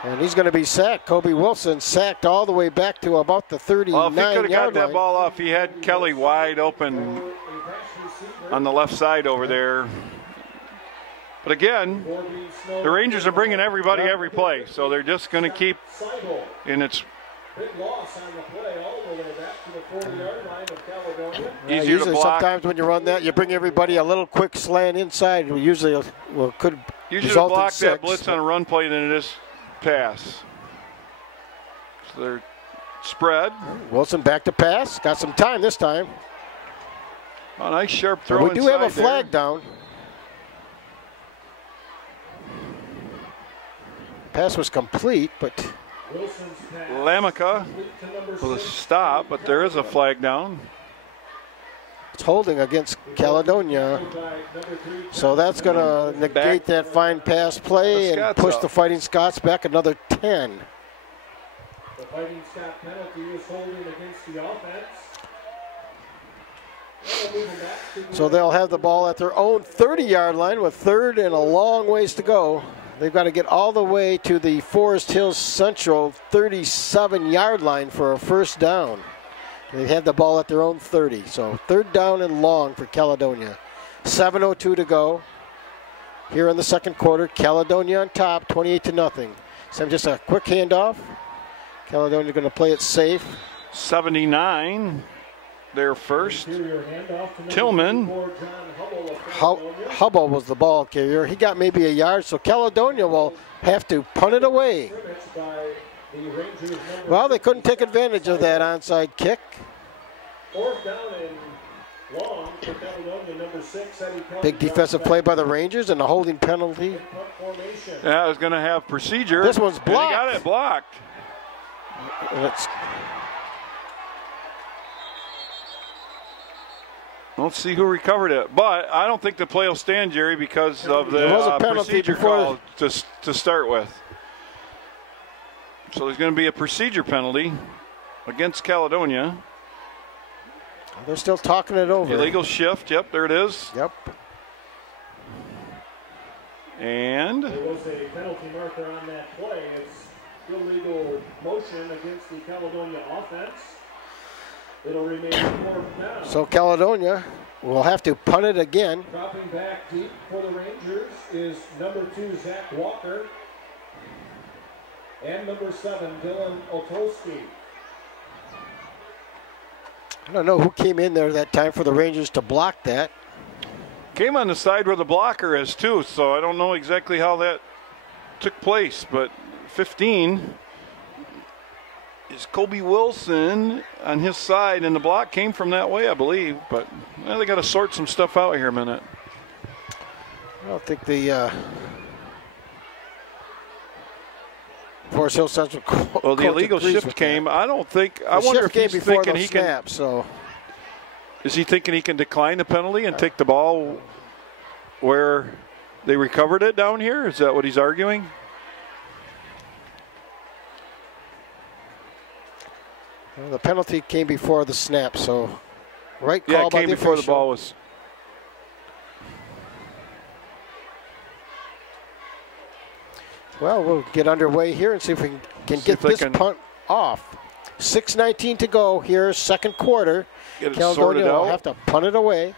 And he's going to be sacked. Kobe Wilson sacked all the way back to about the 39-yard line. Well, if he could have got that ball off, he had Kelly wide open on the left side over there. But again, the Rangers are bringing everybody every play, so they're just going to keep, and it's easier to block. Sometimes when you run that, you bring everybody a little quick slant inside. We usually could result in 6. That blitz on a run play than it is pass. So they're spread. Wilson back to pass. Got some time this time. A nice sharp throw. We do have a flag down. Pass was complete, but Lamica with a stop, but there is a flag down. it's holding against Caledonia. So that's going to negate that fine pass play and push the Fighting Scots back another 10. The Fighting Scot penalty is holding against the offense. So they'll have the ball at their own 30-yard line with third and a long ways to go. They've got to get all the way to the Forest Hills Central 37-yard line for a first down. They have the ball at their own 30. So third down and long for Caledonia. 7:02 to go here in the second quarter. Caledonia on top, 28-0. So just a quick handoff. Caledonia going to play it safe. 79. Their first. Tillman. Hubble was the ball carrier. He got maybe a yard, so Caledonia will have to punt it away. Well, they couldn't take advantage of that onside kick. Big defensive play by the Rangers and a holding penalty. Yeah, I was going to have procedure. This one's blocked. And he got it blocked. Let's see who recovered it. But I don't think the play will stand, Jerry, because of the procedure call to start with. So there's going to be a procedure penalty against Caledonia. They're still talking it over. Illegal shift. Yep, there it is. Yep. And there was a penalty marker on that play. It's illegal motion against the Caledonia offense. It'll remain fourth down. So Caledonia will have to punt it again. Dropping back deep for the Rangers is number 2, Zach Walker. And number 7, Dylan Otolsky. I don't know who came in there that time for the Rangers to block that. Came on the side where the blocker is too, so I don't know exactly how that took place, but 15 is Kobe Wilson on his side, and the block came from that way, I believe, but well, they got to sort some stuff out here a minute. I don't think the Forest Hill Central. Well, the illegal shift came. I don't think. I wonder if he's thinking he can. So, is he thinking he can decline the penalty and take the ball where they recovered it down here? Is that what he's arguing? Well, the penalty came before the snap, so right call by the official. Yeah, it came before the ball was. Well, we'll get underway here and see if we can get this punt off. 6:19 to go here, second quarter. Caledonia will have to punt it away.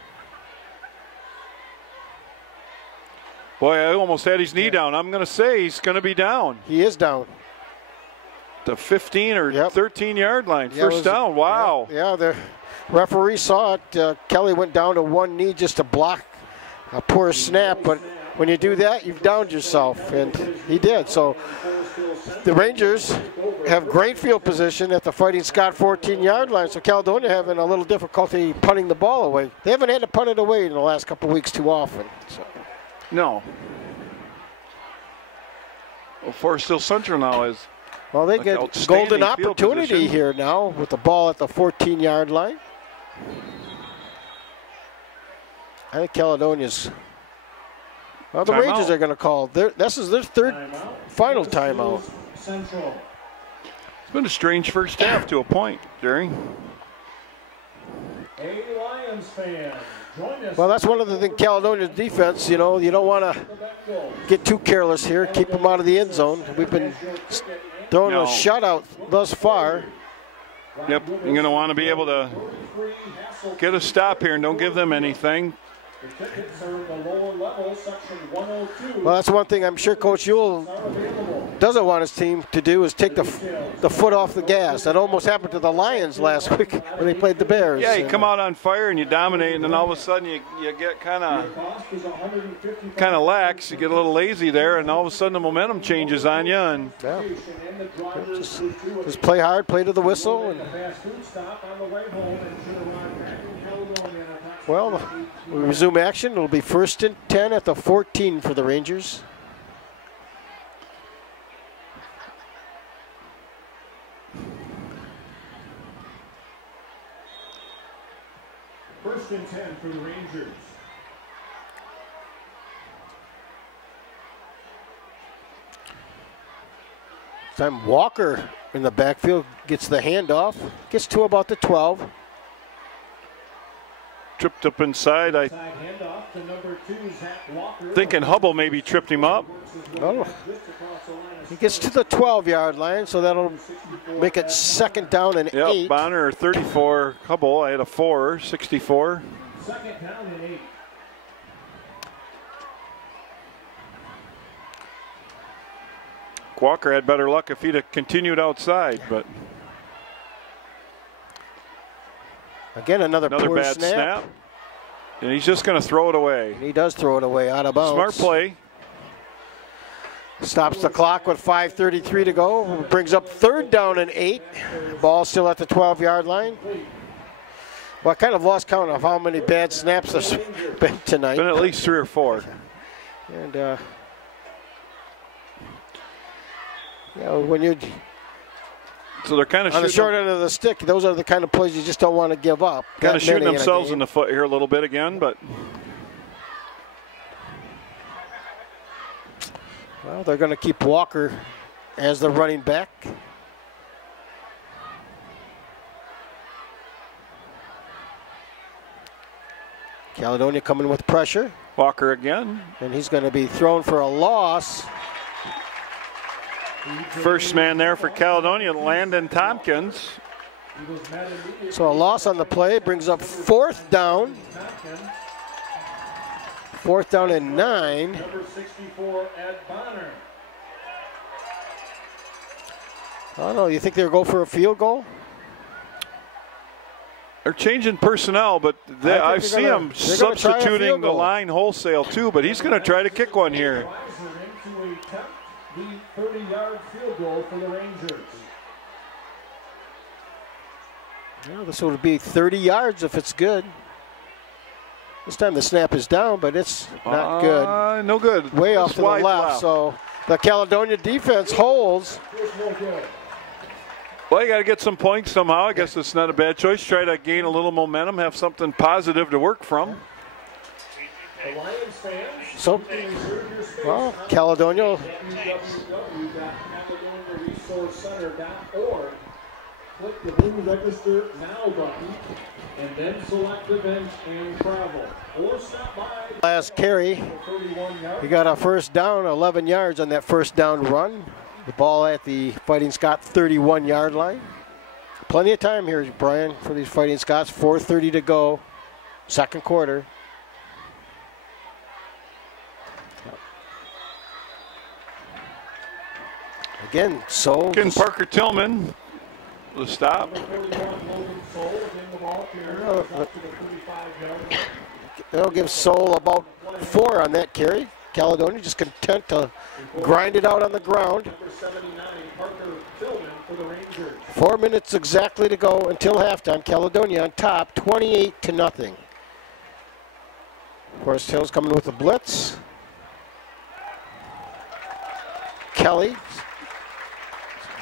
Boy, I almost had his knee down. I'm going to say he's going to be down. He is down. The 15 or 13-yard line. First down. Wow. Yeah, the referee saw it. Kelly went down to one knee just to block a poor snap, but when you do that, you've downed yourself, and he did. So the Rangers have great field position at the Fighting Scot 14-yard line, so Caledonia having a little difficulty punting the ball away. They haven't had to punt it away in the last couple of weeks too often. So. No. Well, Forest Hill Central now is. Well, they get golden opportunity here now with the ball at the 14-yard line. I think Caledonia's. Well, the Rangers are going to call. This is their third final timeout. It's been a strange first half to a point, Jerry. A Lions fan. Well, that's one of the things, Caledonia's defense, you know, you don't want to get too careless here, keep them out of the end zone. We've been throwing a shutout thus far. Yep, you're going to want to be able to get a stop here and don't give them anything. Well, that's one thing I'm sure Coach Ewell doesn't want his team to do is take the foot off the gas. That almost happened to the Lions last week when they played the Bears. Yeah, you come out on fire and you dominate, and then all of a sudden you get kind of lax. You get a little lazy there, and all of a sudden the momentum changes on you. And just play hard, play to the whistle. And well, we resume action. It'll be 1st and 10 at the 14 for the Rangers. First and 10 for the Rangers. Time Walker in the backfield gets the handoff, gets to about the 12. Tripped up inside. I Handoff to number 2, Zach Walker. thinking Hubble maybe tripped him up. Oh. He gets to the 12-yard line, so that'll make it second down and 8. Yep, Bonner 34, Hubble, I had a 4, 64. Second down and 8. Walker had better luck if he'd have continued outside, but again, another poor bad snap. And he's just going to throw it away. He does throw it away out of bounds. Smart play. Stops the clock with 5:33 to go. Brings up third down and 8. Ball still at the 12-yard line. Well, I kind of lost count of how many bad snaps there's been tonight. Been at least 3 or 4. And you know, when you're so they're kind of on the short end of the stick, those are the kind of plays you just don't want to give up. Kind of shooting themselves in the foot here a little bit again, but well, they're going to keep Walker as the running back. Caledonia coming with pressure. Walker again. And he's going to be thrown for a loss. First man there for Caledonia, Landon Tompkins. So a loss on the play brings up fourth down. Fourth down and 9. Number 64, Ed Bonner. I don't know. You think they'll go for a field goal? They're changing personnel, but I've seen them substituting the line wholesale too, but he's going to try to kick one here. The 30-yard field goal for the Rangers. Well, this would be 30 yards if it's good. This time the snap is down, but it's not good. No good. Way off to the left. So the Caledonia defense holds. Well, you got to get some points somehow. I guess it's not a bad choice. Try to gain a little momentum, have something positive to work from. So, well, Caledonia. Click the blue register now button and then select the bench and travel. Or stop by. Last carry. He got a first down, 11 yards on that first down run. The ball at the Fighting Scott 31-yard line. Plenty of time here, Brian, for these Fighting Scots. 4:30 to go, second quarter. Again, Soul. Again, Parker Tillman. The stop. They'll give Soul about 4 on that carry. Caledonia just content to grind it out on the ground. 4 minutes exactly to go until halftime. Caledonia on top, 28-0. Forrest Hill's coming with a blitz. Kelly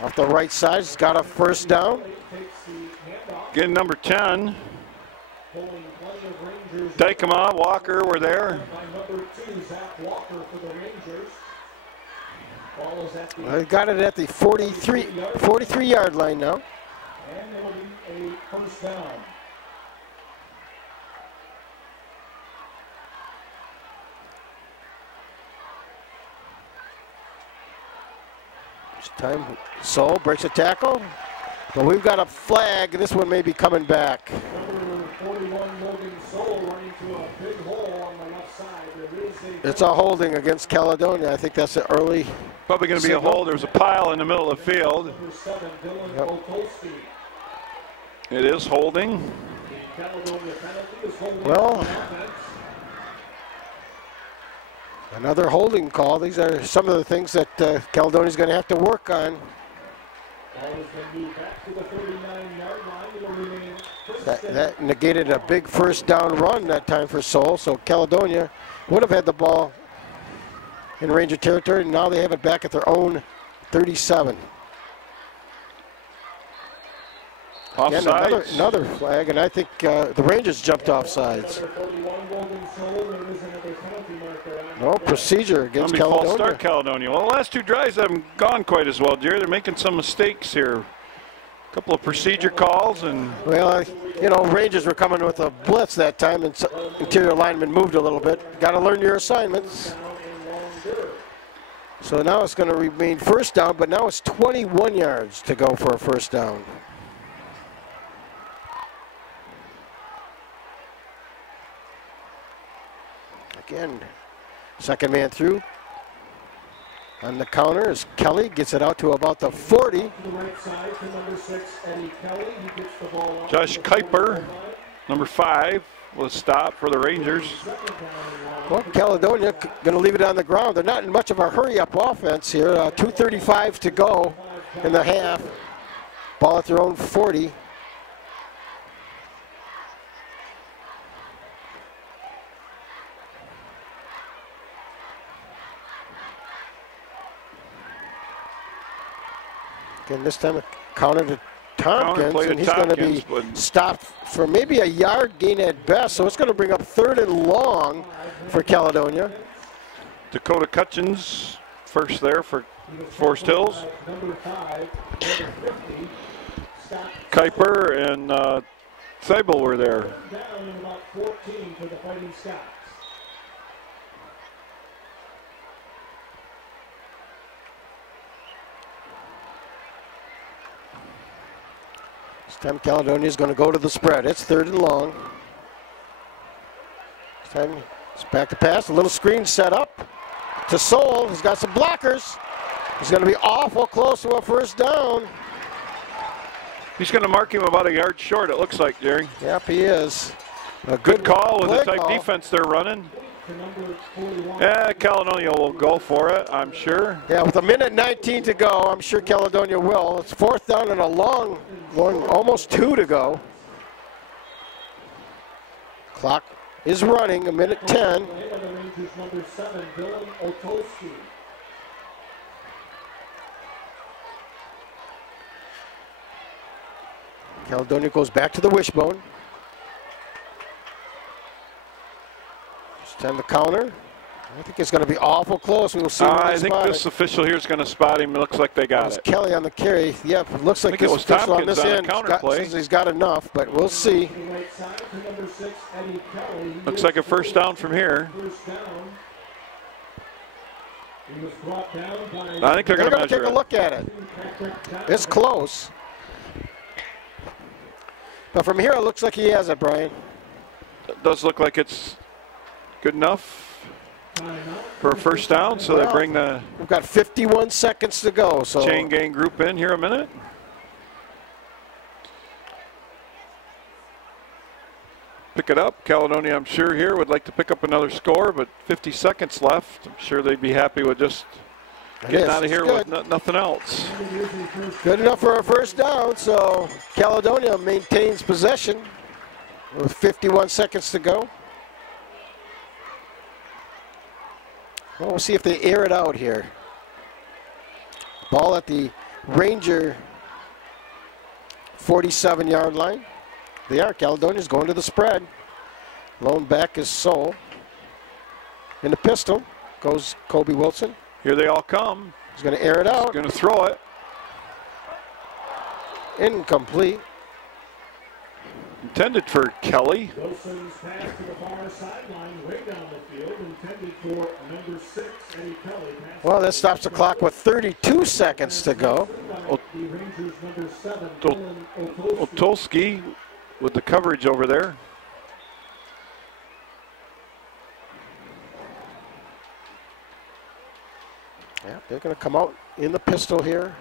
off the right side, has got a first down. Again, number 10. Dykema, Walker were there. They got it at the 43-yard line now. And it will be a first down. Time. Soul breaks a tackle. But we've got a flag. This one may be coming back. Number 41, Logan Soul, running to a big hole on the left side. It's a holding against Caledonia. I think that's an early. Probably going to be a hold. There's a pile in the middle of the field. Number 7, Dylan Okolski. It is holding. The Caledonia penalty is holding. Well, another holding call. These are some of the things that Caledonia is going to have to work on. That negated a big first down run that time for Soul. So Caledonia would have had the ball in Ranger territory, and now they have it back at their own 37. Again, Offsides. another flag, and I think the Rangers jumped off sides. No procedure against False Caledonia. start, Caledonia. Well, the last two drives haven't gone quite as well, Jerry. They're making some mistakes here. A couple of procedure calls and. Well, you know, Rangers were coming with a blitz that time, and interior lineman moved a little bit. Got to learn your assignments. So now it's going to remain first down, but now it's 21 yards to go for a first down. Again, second man through. On the counter is Kelly, gets it out to about the 40. Josh Kuiper, number 5, will stop for the Rangers. Well, Caledonia going to leave it on the ground. They're not in much of a hurry-up offense here. 2:35 to go in the half. Ball at their own 40. Again, this time it counted to Tompkins, and he's going to be stopped for maybe a yard gain at best. So it's going to bring up 3rd and long for Caledonia. Dakota Cutchins first there for Forrest Hills. Kuiper and Seibel were there. This time Caledonia is going to go to the spread. It's 3rd and long. This time it's back to pass. A little screen set up to Soul. He's got some blockers. He's going to be awful close to a first down. He's going to mark him about a yard short, it looks like, Jerry. Yep, he is. A good call with the type defense they're running. Yeah, Caledonia will go for it, I'm sure. Yeah, with 1:19 to go, I'm sure Caledonia will. It's 4th down and a long one, almost 2 to go. Clock is running, 1:10. Caledonia goes back to the wishbone. This time the counter. I think it's going to be awful close. We'll see. I think this official here is going to spot him. It looks like they got it. Kelly on the carry. Yep, it looks like this official on this end says he's got enough, but we'll see. Looks like a first down from here. I think they're going to measure take a look at it. It's close. But from here, it looks like he has it, Brian. It does look like it's good enough for a first down, so they bring the we've got 51 seconds to go. So chain gang group in here a minute. Pick it up. Caledonia, I'm sure, here would like to pick up another score, but 50 seconds left. I'm sure they'd be happy with just getting out of here with nothing else. Good enough for a first down, so Caledonia maintains possession with 51 seconds to go. Well, we'll see if they air it out here. Ball at the Ranger 47-yard line. They are. Caledonia's going to the spread. Lone back is Soul. In the pistol goes Kobe Wilson. Here they all come. He's going to air it out. He's going to throw it. Incomplete. Intended for Kelly. Wilson's pass to the far sideline, way down the field, intended for number 6, Eddie Kelly. Well, that stops the clock with 32 seconds to go. Otolski with the coverage over there. Yeah, they're going to come out in the pistol here.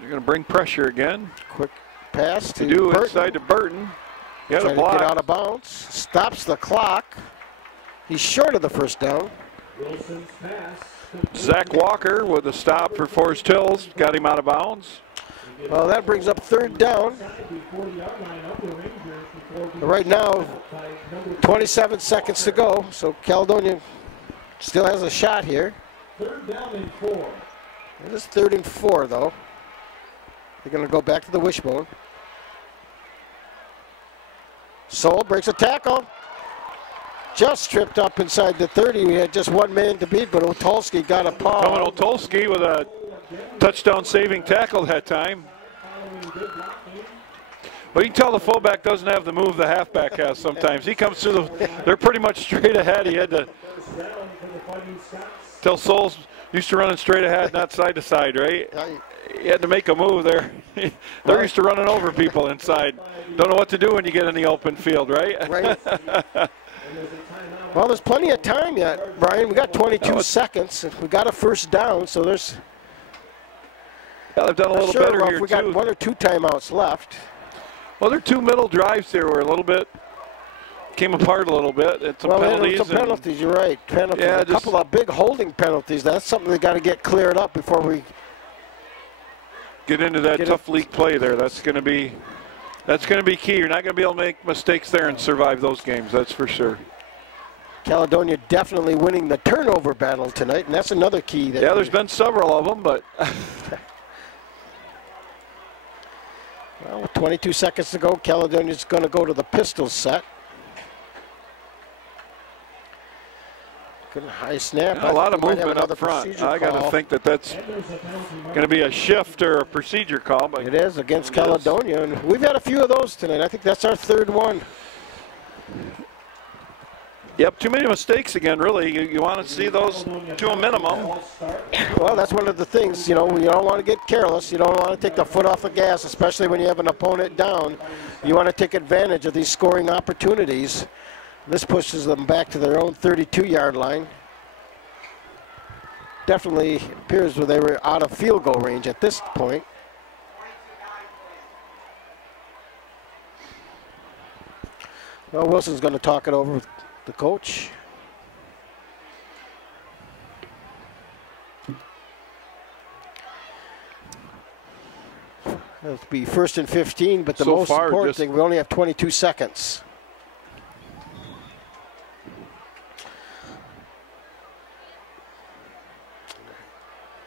They're going to bring pressure again. Quick pass to Burton. Inside to Burton. Got a block. Get out of bounds. Stops the clock. He's short of the first down. Wilson's pass. Zach Walker with a stop for Forrest Hills. Got him out of bounds. Well, that brings up third down. Right now, 27 seconds to go. So Caledonia still has a shot here. Third down and 4. It is 3rd and 4, though. They're going to go back to the wishbone. Soul breaks a tackle. Just tripped up inside the 30. We had just one man to beat, but Otulski got a paw. Coming Otulski with a touchdown-saving tackle that time. Well, you can tell the fullback doesn't have the move the halfback has sometimes. He comes through the, they're pretty much straight ahead. He had to tell Souls used to running straight ahead, not side to side, right? He had to make a move there. They're used to running over people inside. Don't know what to do when you get in the open field, right? Right. Well, there's plenty of time yet, Brian. We got 22 seconds. We got a first down, so there's. Yeah, they've done a little better here, we got 1 or 2 timeouts left. Well, their 2 middle drives there were a little bit, came apart a little bit. It's some penalties. Some penalties, you're right. Penalties. Yeah, a couple of big holding penalties. That's something they got to get cleared up before we get into that tough league play there. That's going to be key. You're not going to be able to make mistakes there and survive those games, that's for sure. Caledonia definitely winning the turnover battle tonight, and that's another key. Yeah, there's been several of them, but. Well, with 22 seconds to go, Caledonia's going to go to the pistol set. Good high snap. A lot of movement up front. I got to think that that's going to be a shift or a procedure call. But it is against Caledonia, and we've had a few of those tonight. I think that's our 3rd one. Yep, too many mistakes again, really. You want to see those to a minimum. Well, that's one of the things, you know, you don't want to get careless. You don't want to take the foot off the gas, especially when you have an opponent down. You want to take advantage of these scoring opportunities. This pushes them back to their own 32-yard line. Definitely appears where they were out of field goal range at this point. Well, Wilson's going to talk it over with the coach. It'll be 1st and 15, but the most important thing, we only have 22 seconds.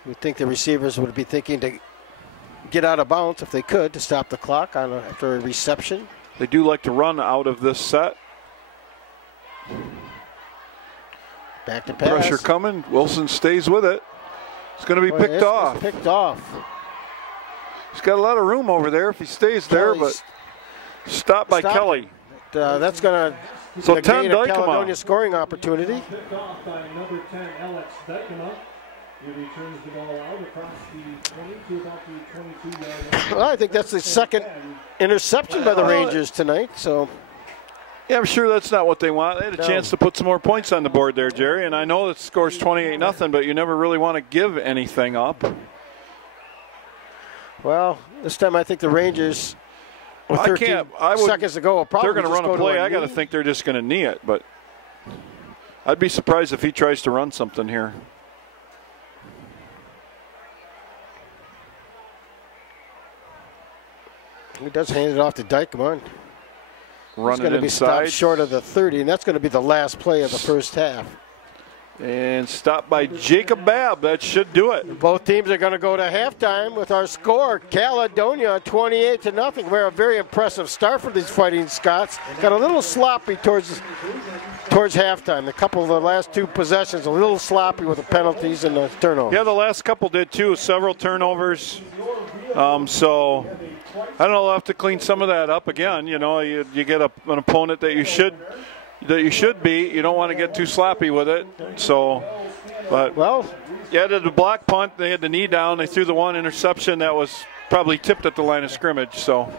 You'd think the receivers would be thinking to get out of bounds if they could to stop the clock after a reception. They do like to run out of this set. Back to pass. Pressure coming. Wilson stays with it. It's going to be picked off. It's picked off. He's got a lot of room over there if he stays there, but stopped by Kelly. That's going to so 10 a Caledonia scoring opportunity. Picked off by number 10, Alex Dykema. He returns the ball out across the 20 to about the 22-yard line. Well, I think that's the second interception by the Rangers tonight. So. Yeah, I'm sure that's not what they want. They had a chance to put some more points on the board there, Jerry, and I know that score's 28-0, but you never really want to give anything up. Well, this time I think the Rangers, with 13 seconds to go, will probably they're going to run a play. I got to think they're just going to knee it, but I'd be surprised if he tries to run something here. He does hand it off to Dykema. Running going to be stopped short of the 30, and that's going to be the last play of the first half. And stopped by Jacob Babb. That should do it. Both teams are going to go to halftime with our score. Caledonia 28-0. We're a very impressive start for these Fighting Scots. Got a little sloppy towards halftime. A couple of the last 2 possessions, a little sloppy with the penalties and the turnovers. Yeah, the last couple did too. Several turnovers. So I don't know. They'll have to clean some of that up again. You know, you get an opponent that you should beat. You don't want to get too sloppy with it. So, but yeah, the block punt. They had the knee down. They threw the one interception that was probably tipped at the line of scrimmage. So.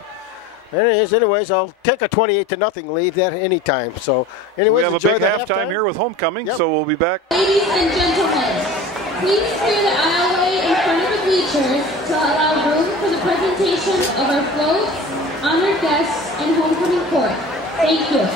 Anyways, I'll take a 28-0 lead at any time. So, anyways, we have a big halftime here with homecoming, so we'll be back. Ladies and gentlemen, please clear the aisleway in front of the bleachers to allow room for the presentation of our floats, honored guests, and homecoming court. Thank you.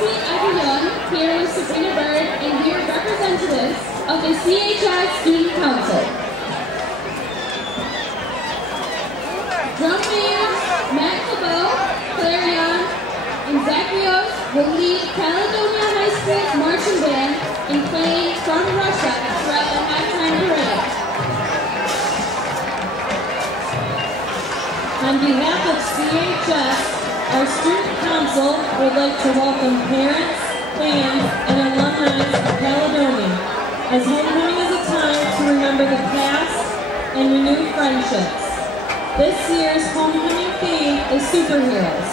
Tracy Everyoung here with Sabrina Bird, and we are representatives of the CHS Student Council. Drum majors Matt Cabell, Claire Young, and Zach Rios will lead Caledonia High School's marching band in playing From Russia throughout the halftime parade. On behalf of CHS, our student council would like to welcome parents, fans, and alumni of Caledonia, as homecoming is a time to remember the past and renew friendships. This year's homecoming theme is superheroes.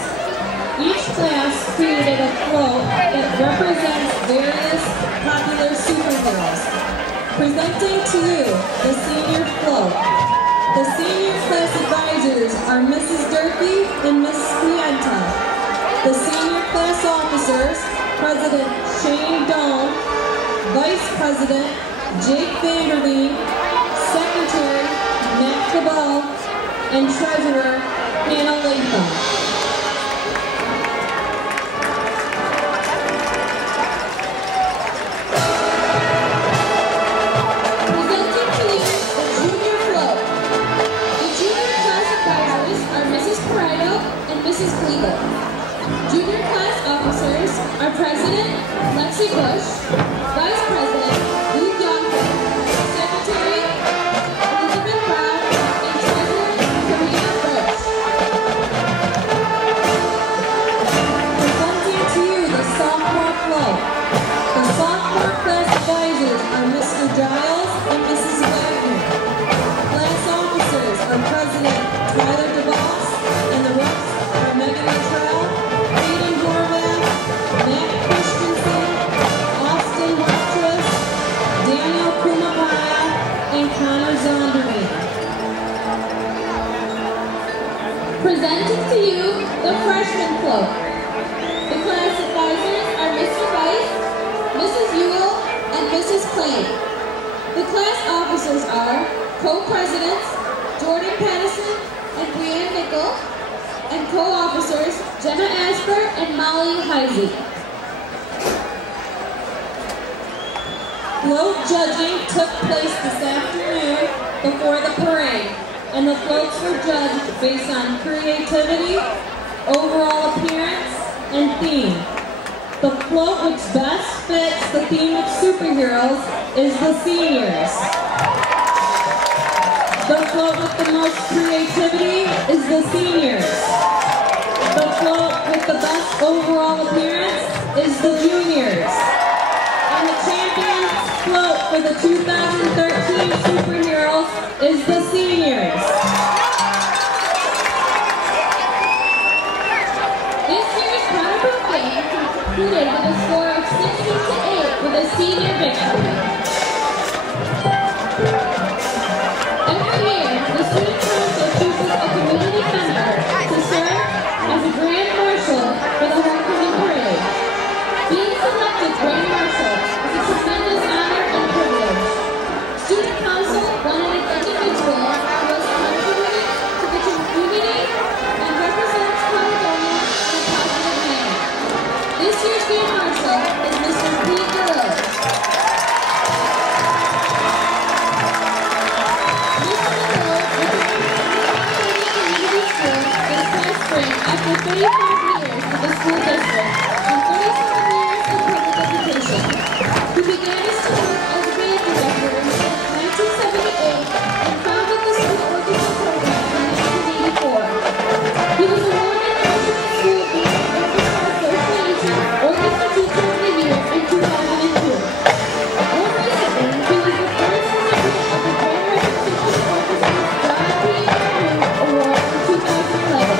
Each class created a float that represents various popular superheroes. Presenting to you the senior float. The senior class advisors are Mrs. Durkee and Mrs. Pienta. The senior class officers, President Shane Doan, Vice President Jake Vanderveen, Secretary Matt Cabell, and Treasurer Hannah Latham. Junior class officers are President Lexi Bush, Vice President Luke Youngford, Secretary Elizabeth Brown, and Treasurer Karina Birch. Presenting to you the sophomore float. The sophomore class advisors are Mr. Giles and Mrs. Wagner. Class officers are President Tyler DeVos, and the reps are Megan Luttrell, Hayden Horvath, Matt Christensen, Austin Hartress, Daniel Kumapaya, and Connor Zonderman. Presenting to you the freshman float. The class advisors are Mr. Weiss, Mrs. Ewell, and Mrs. Plain. The class officers are co-presidents Jordan Pattison and Brianne Nickel, and co-officers Jenna Asper and Molly Heisey. Float judging took place this afternoon before the parade, and the floats were judged based on creativity, overall appearance, and theme. The float which best fits the theme of superheroes is the seniors. The float with the most creativity is the seniors. The float with the best overall appearance is the juniors. And the champion float for the 2013 superheroes is the seniors. This year's Powder game concluded with a score of 60-8 with a senior victory. Every year, the Student Council chooses a community member to serve as a Grand Marshal for the homecoming parade. Being selected Grand Marshal is a tremendous honor and privilege. Student Council wanted an individual who has contributed to the community and represents Caledonia in a positive manner. This year's Grand Marshal is Mr. Pete Burrows. After 35 years with the school district and 37 years in public education, he began his career as a band director in 1978 and founded the school orchestra program in 1984. He was awarded the Michigan School Band Orchestra Association Orchestra Teacher of the Year in 2002. More recently, he was the first recipient of the Grand Recognition Orchestra's John P. Award in 2011.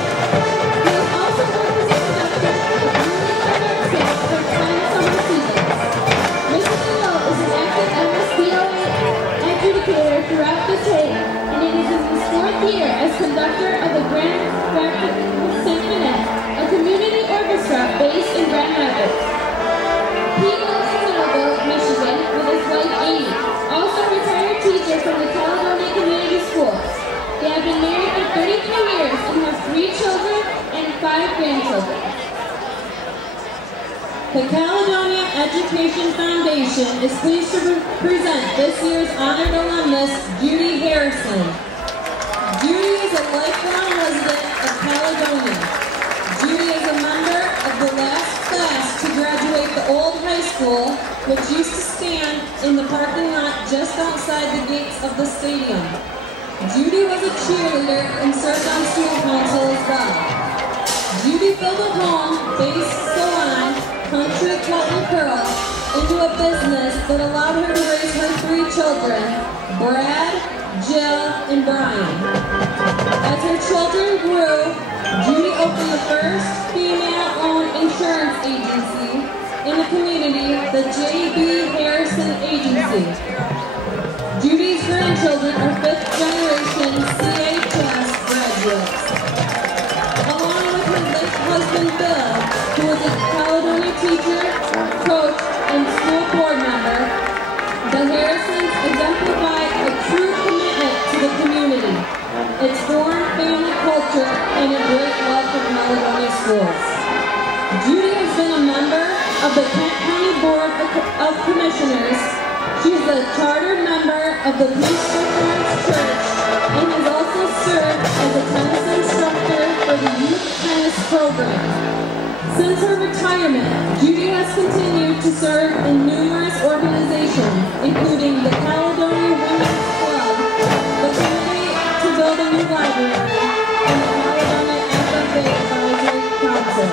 Throughout the state, and it is in his fourth year as conductor of the Grand Symphonette, a community orchestra based in Grand Rapids. He lives in Middleville, Michigan, with his wife Amy, also a retired teacher from the Caledonia Community Schools. They have been married for 33 years and have 3 children and 5 grandchildren. The Caledonia Education Foundation is pleased to present this year's honored alumnus, Judy Harrison. Judy is a lifelong resident of Caledonia. Judy is a member of the last class to graduate the old high school, which used to stand in the parking lot just outside the gates of the stadium. Judy was a cheerleader and served on student council as well. Judy built a home-based salon, Country Cut and Curl, into a business that allowed her to raise her 3 children, Brad, Jill, and Brian. As her children grew, Judy opened the first female-owned insurance agency in the community, the J.B. Harrison Agency. Judy's grandchildren are 5th-generation CHS graduates. Along with her late husband Bill, who was a Caledonia teacher, coach, and school board member, the Harrisons exemplify a true commitment to the community, its foreign family culture, and a great love for Caledonia schools. Judy has been a member of the Kent County Board of Commissioners. She is a chartered member of the Peace Church and has also served as a tennis instructor for the youth tennis program. Since her retirement, Judy has continued to serve in numerous organizations, including the Caledonia Women's Club, the Committee to Build a New Library, and the Caledonia FFA Advisory Council.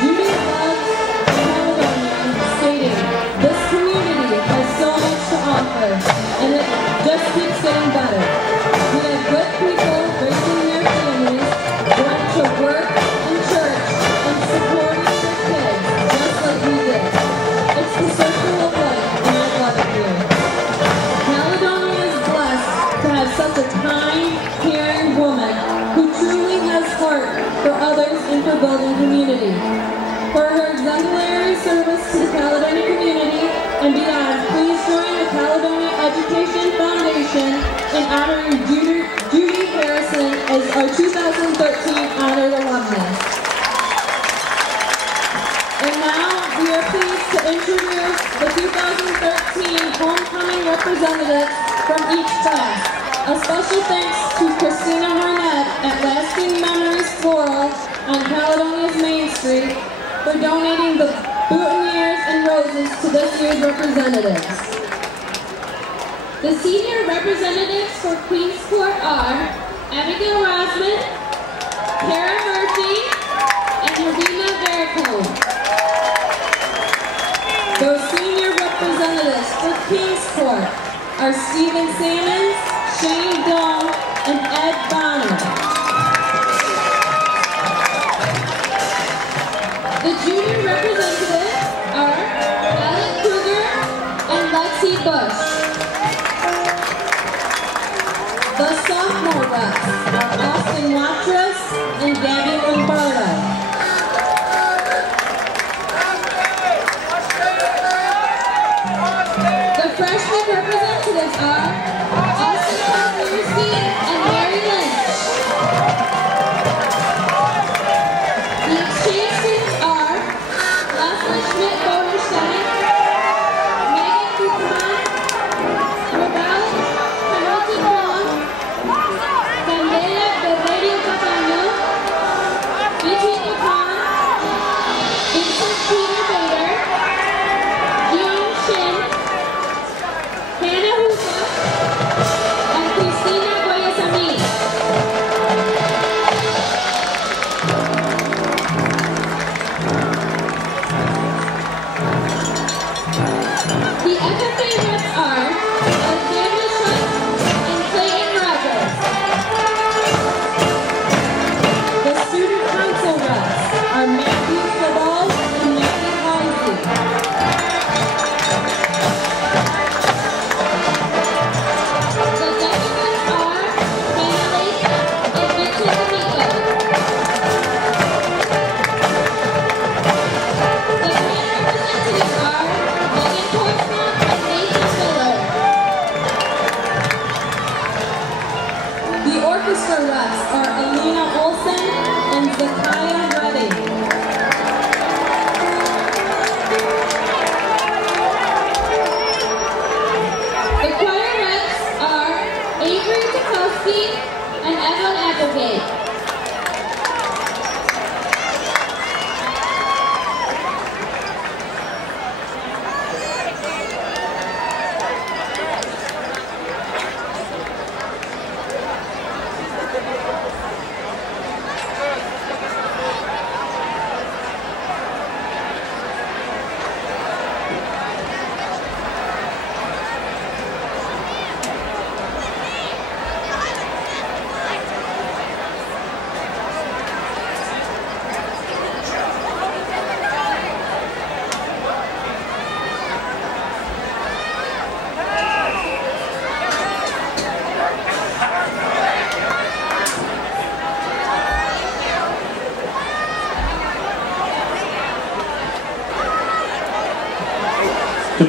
Judy loves Caledonia, stating, "This community has so much to offer, and it just keeps getting better. We have good people raising their families, going to work and church, and supporting their kids, just like we did. It's the circle of life, and I love it here." Caledonia is blessed to have such a kind, caring woman who truly has heart for others and for building community. For her exemplary service to the Caledonia community and beyond, please join the Caledonia Education Foundation in honoring Judy Harrison as our 2013 honored alumnus. And now we are pleased to introduce the 2013 homecoming representatives from each class. A special thanks to Christina Hornett at Lasting Memories Floral on Caledonia's Main Street for donating the boutonnieres and roses to this year's representatives. The senior representatives for Queens Court are Abigail Rosman, Kara Murphy, and Ravina Vericone. Those senior representatives for Kings Court are Stephen Sammons, Shane Dong, and Ed Bonner. The junior representatives are Alec Kruger and Lexi Bush. The sophomore reps are Austin Watrous and Gabby Lombardo. The freshman representatives are Austin Kowalski and Mary Lynch. The exchange students are Leslie Schmidt-Boderstein, Megan Kuchman, Rebel Hamilton Wong, Candela Beverio Catania,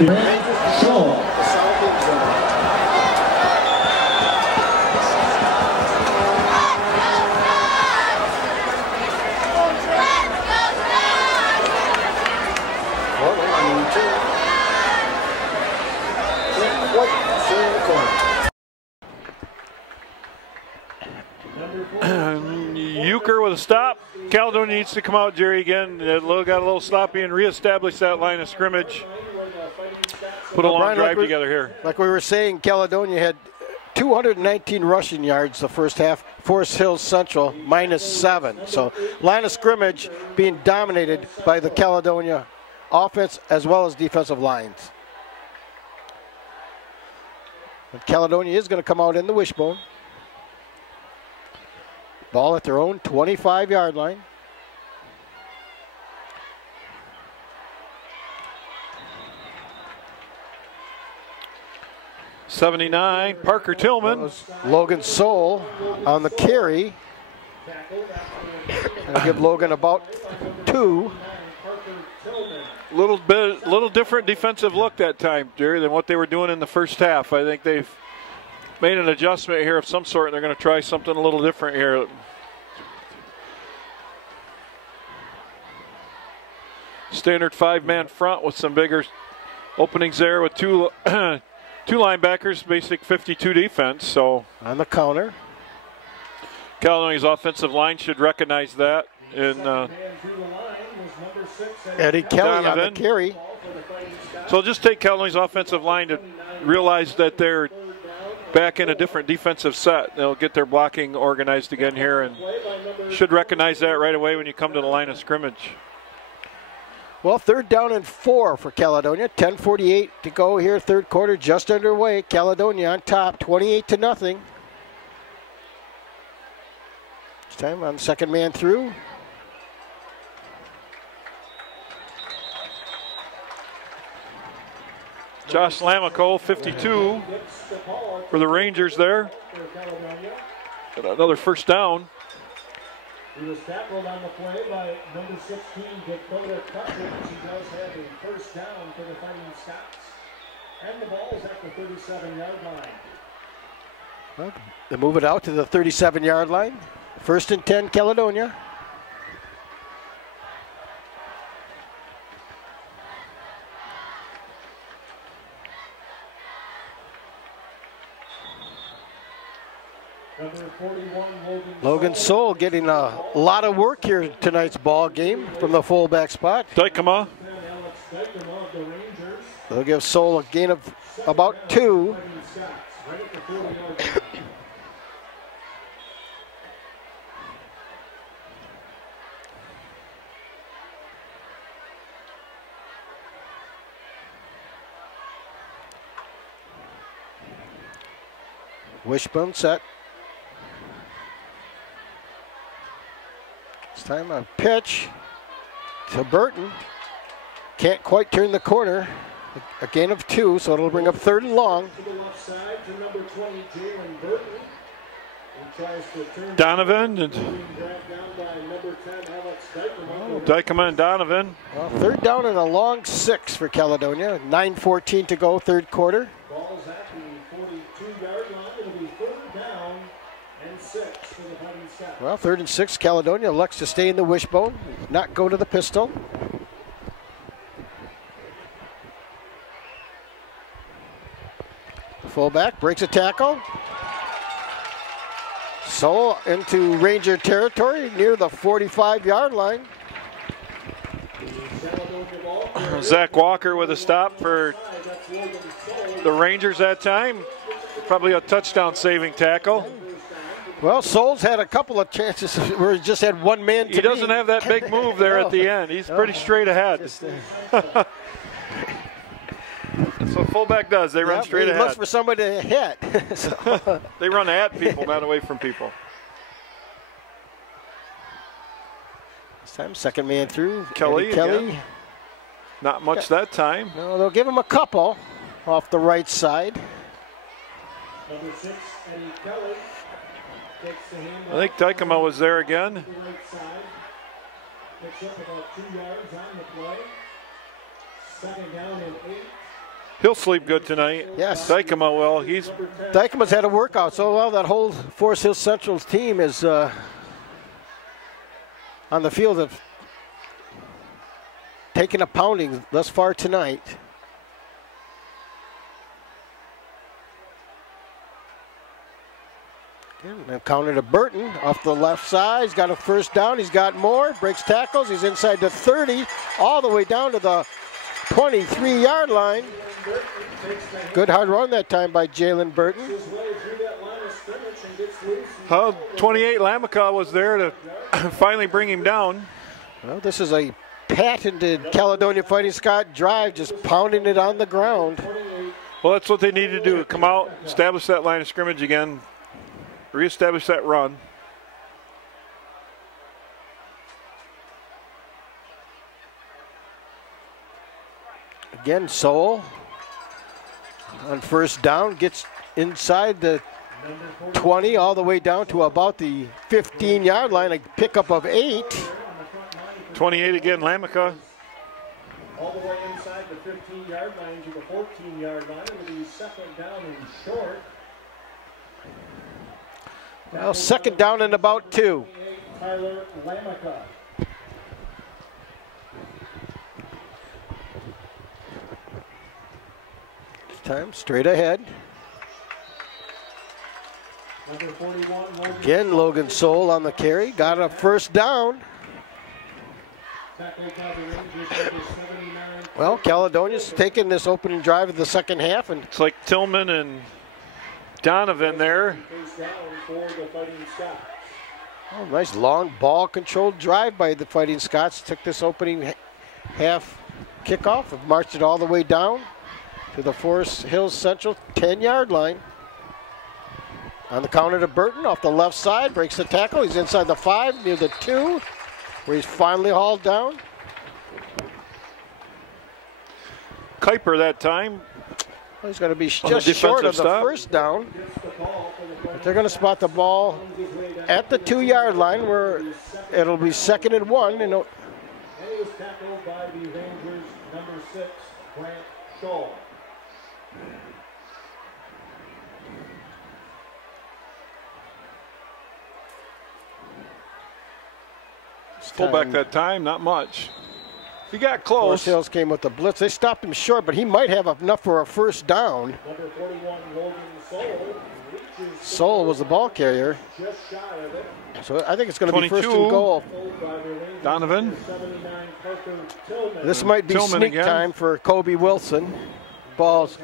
Shaw. Euchre with a stop. Caledonia needs to come out, Jerry, again. Got a little sloppy and reestablish that line of scrimmage. Put a long Brian, drive together here. Like we were saying, Caledonia had 219 rushing yards the first half. Forest Hills Central -7. So line of scrimmage being dominated by the Caledonia offense as well as defensive lines. And Caledonia is going to come out in the wishbone. Ball at their own 25-yard line. '79, Parker Tillman. Logan Soul on the carry. And I'll give Logan about 2. Little different defensive look that time, Jerry, than what they were doing in the first half. I think they've made an adjustment here of some sort, and they're going to try something a little different here. Standard 5-man front with some bigger openings there with two linebackers, basic 52 defense. So on the counter, Caledonia's offensive line should recognize that. And Eddie Kelly Donovan on the carry. So just take Caledonia's offensive line to realize that they're back in a different defensive set. They'll get their blocking organized again here and should recognize that right away when you come to the line of scrimmage. Well, 3rd down and 4 for Caledonia. 10:48 to go here, third quarter just underway. Caledonia on top, 28-0. This time on second man through. Josh Lamico, 52 for the Rangers there. Got another first down. He was tackled on the play by number 16, Dakota Cuthbert. He does have a first down for the Fighting Scots. And the ball is at the 37-yard line. Well, they move it out to the 37-yard line. 1st and 10, Caledonia. Number 41, Logan Soul getting a lot of work here in tonight's ball game from the fullback spot. Dykema. They'll give Soul a gain of about 2. Wishbone set. This time a pitch to Burton. Can't quite turn the corner. A gain of 2, so it'll bring up 3rd and long. To the left side to number 20, Jalen Burton. He tries to turn Donovan and dragged down by number 10, Alex Dykema. Dykema and Donovan. Well, 3rd down and a long 6 for Caledonia. 9:14 to go, third quarter. Ball's at the 42-yard line. It'll be 3rd down and 6 for the Fighting Scots. Well, 3rd and 6. Caledonia elects to stay in the wishbone, not go to the pistol. Fullback breaks a tackle. Soul into Ranger territory near the 45-yard line. Zach Walker with a stop for the Rangers that time. Probably a touchdown saving tackle. Well, Soul's had a couple of chances where he just had one man to He doesn't have that big move there at the end. He's pretty straight ahead. That's what fullback does. They run straight ahead. He looks for somebody to hit. So. They run at people, not away from people. This time, second man through. Kelly. Kelly. Not much that time. No, they'll give him a couple off the right side. Number 6, Eddie Kelly. I think Dykema was there again. Picks up about 2 yards on the play. 2nd down and 8. He'll sleep good tonight. Yes. Dykema will. Dykema's had a workout so well. That whole Forest Hill Central's team is on the field of taking a pounding thus far tonight. And counter to Burton off the left side. He's got a first down. He's got more. Breaks tackles. He's inside the 30, all the way down to the 23-yard line. Good hard run that time by Jalen Burton. 28 Lamica was there to finally bring him down. Well, this is a patented Caledonia Fighting Scott drive, just pounding it on the ground. Well, that's what they need to do. Come out, establish that line of scrimmage again, reestablish that run. Again, Soul on first down gets inside the 20 all the way down to about the 15-yard line, a pickup of 8. 28 again, Lamica. All the way inside the 15-yard line to the 14-yard line. It will be second down and short. Well, second down and about 2. Tyler Lamica. This time straight ahead. Number 41, Again, Logan Soul on the carry. Got a first down. Well, Caledonia's taking this opening drive of the second half, and It's like Tillman and Donovan there. oh, nice long ball-controlled drive by the Fighting Scots. Took this opening half kickoff and marched it all the way down to the Forest Hills Central 10-yard line. On the counter to Burton off the left side, breaks the tackle. He's inside the 5, near the 2, where he's finally hauled down. Kuiper that time. Well, he's going to be On just the short of the defensive stop. first down. But they're going to spot the ball at the 2-yard line, where it'll be second and 1. And he was tackled by the Rangers, number 6, Grant Shaw. Fullback that time, not much. He got Forest close. Hills came with the blitz. They stopped him short, but he might have enough for a first down. Number 41, Logan Soul, reaches Soul was the ball carrier. just shy of it. So I think it's going to be first 22. and goal. By the Rangers, Donovan. 79, Parker Tillman. This might be Tillman sneak again. time for Kobe Wilson. Ball's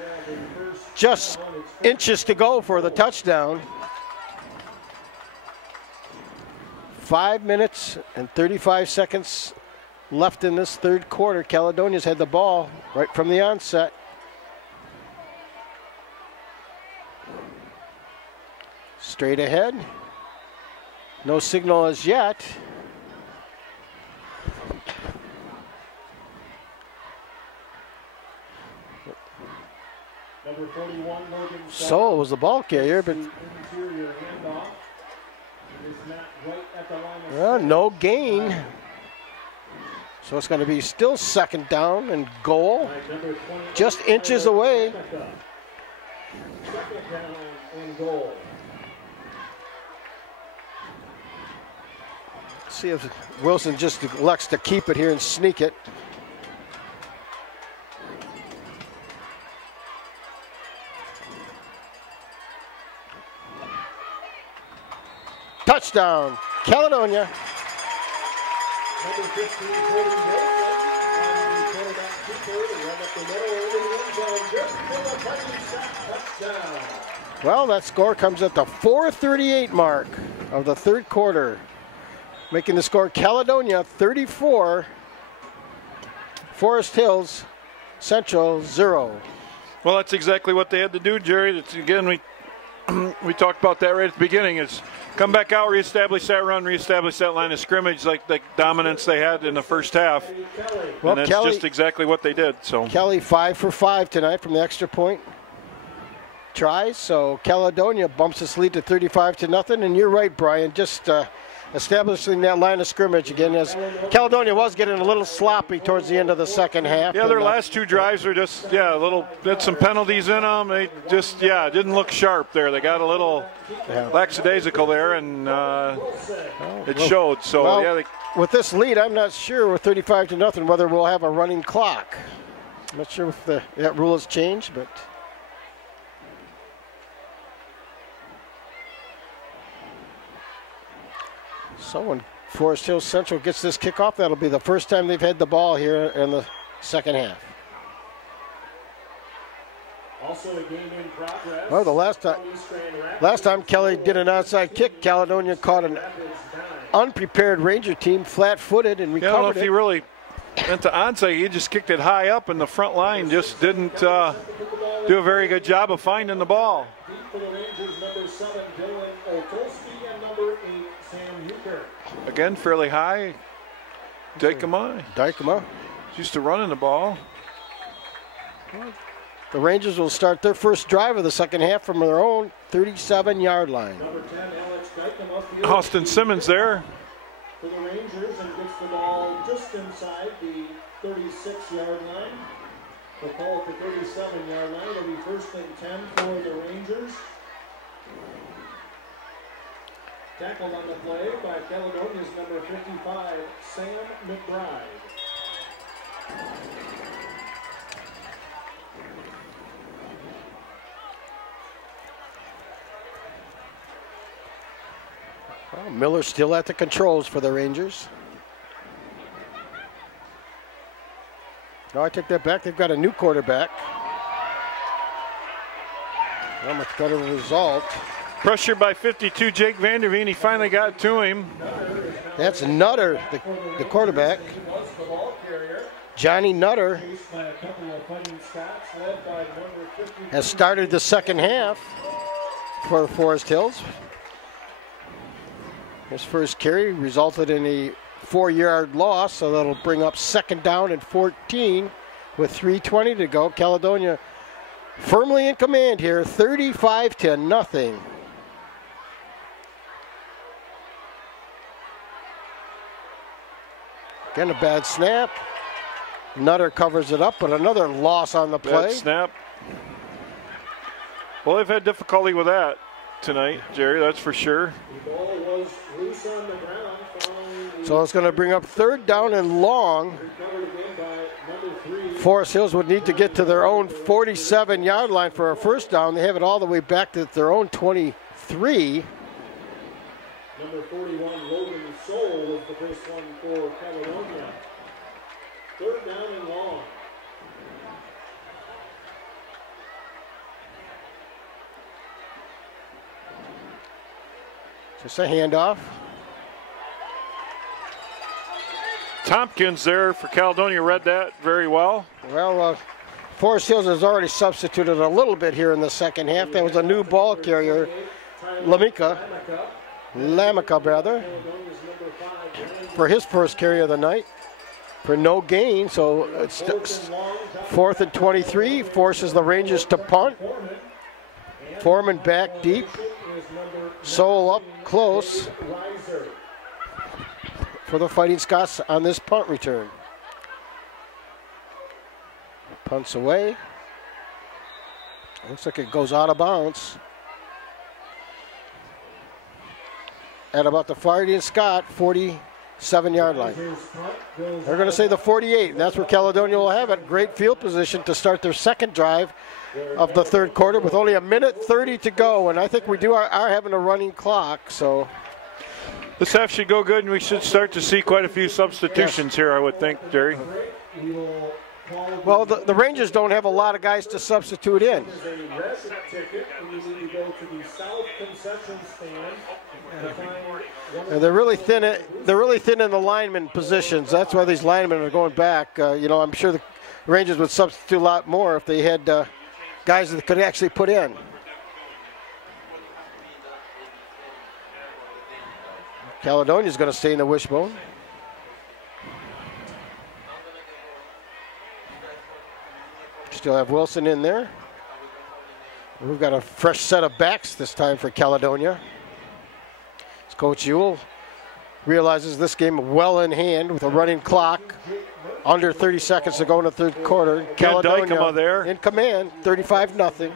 just inches to go for the touchdown. 5 minutes and 35 seconds left in this third quarter. Caledonia's had the ball right from the onset. Straight ahead. No signal as yet. Number 41, Logan Soul was the ball carrier, but interior handoff. It is not right at the line of well, no gain. So it's going to be still second down and goal. number 20. Just inches away. Second down and goal. See if Wilson just elects to keep it here and sneak it. Touchdown, Caledonia. Number 15, Cody Wilson, and the quarterback keeper to run up the middle over the end zone. Good for the Fighting Scots touchdown. Well, that score comes at the 4:38 mark of the third quarter, making the score Caledonia 34, Forest Hills Central 0. Well, that's exactly what they had to do, Jerry. That's, again, we talked about that right at the beginning. Is come back out, reestablish that run, reestablish that line of scrimmage like the dominance they had in the first half. Well, And that's just exactly what they did. So Kelly 5 for 5 tonight from the extra point tries. So Caledonia bumps its lead to 35-0. And you're right, Brian. Just establishing that line of scrimmage again, as Caledonia was getting a little sloppy towards the end of the second half. Yeah, their last two drives are just, yeah, a little, had some penalties in them. They just, yeah, didn't look sharp there. They got a little lackadaisical there, and it showed. So, well, yeah. With this lead, I'm not sure with 35-0 whether we'll have a running clock. I'm not sure if that rule has changed, but. So when Forest Hills Central gets this kickoff, that'll be the first time they've had the ball here in the second half. Also a game in progress. Well, the last time Kelly did an outside kick, Caledonia caught an unprepared Ranger team flat-footed and recovered I don't know if he really went to onside. He just kicked it high up, and the front line just didn't do a very good job of finding the ball. For the Rangers, number 7, Dylan Otolsky, and number 8, Sam Euchre. Again, fairly high. Dykema. Used to running the ball. The Rangers will start their first drive of the second half from their own 37-yard line. Number 10, Alex Dykema. Austin Simmons there. For the Rangers, and gets the ball just inside the 36-yard line. They'll call it the 37-yard line. It'll be first and 10 for the Rangers. Tackled on the play by Caledonia's number 55, Sam McBride. Well, Miller still at the controls for the Rangers. No, I take that back. They've got a new quarterback. Not much better result. Pressure by 52, Jake Vanderveen. He finally got to him. That's Nutter, the quarterback. Johnny Nutter has started the second half for Forest Hills. His first carry resulted in a 4-yard loss, so that'll bring up second down and 14 with 3:20 to go. Caledonia firmly in command here, 35-0. Again, a bad snap. Nutter covers it up, but another loss on the play. Bad snap. Well, they've had difficulty with that tonight, Jerry, that's for sure. The ball was loose on the ground. So it's going to bring up third down and long. Forest Hills would need to get to their own 47-yard line for a first down. They have it all the way back to their own 23. Number 41, Logan Soul, was the first one for Caledonia. Third down and long. Just a handoff. Tompkins there for Caledonia read that very well. Well, Forest Hills has already substituted a little bit here in the second half. There was a new ball carrier, Lamica, for his first carry of the night for no gain. So it's 4th and 23, forces the Rangers to punt. Foreman back deep. Soul up close for the Fighting Scots on this punt return. Punts away. Looks like it goes out of bounds. At about the Fighting Scot 47-yard line. They're going to say the 48, and that's where Caledonia will have it. Great field position to start their second drive of the third quarter with only 1:30 to go, and I think we are having a running clock. So this half should go good, and we should start to see quite a few substitutions here, I would think, Jerry. Well, the Rangers don't have a lot of guys to substitute in. And they're really thin. They're really thin in the lineman positions. That's why these linemen are going back. I'm sure the Rangers would substitute a lot more if they had guys that could actually put in. Caledonia's going to stay in the wishbone. Still have Wilson in there. We've got a fresh set of backs this time for Caledonia. Coach Ewell realizes this game well in hand with a running clock. Under 30 seconds to go in the third quarter. Caledonia there in command, 35-0.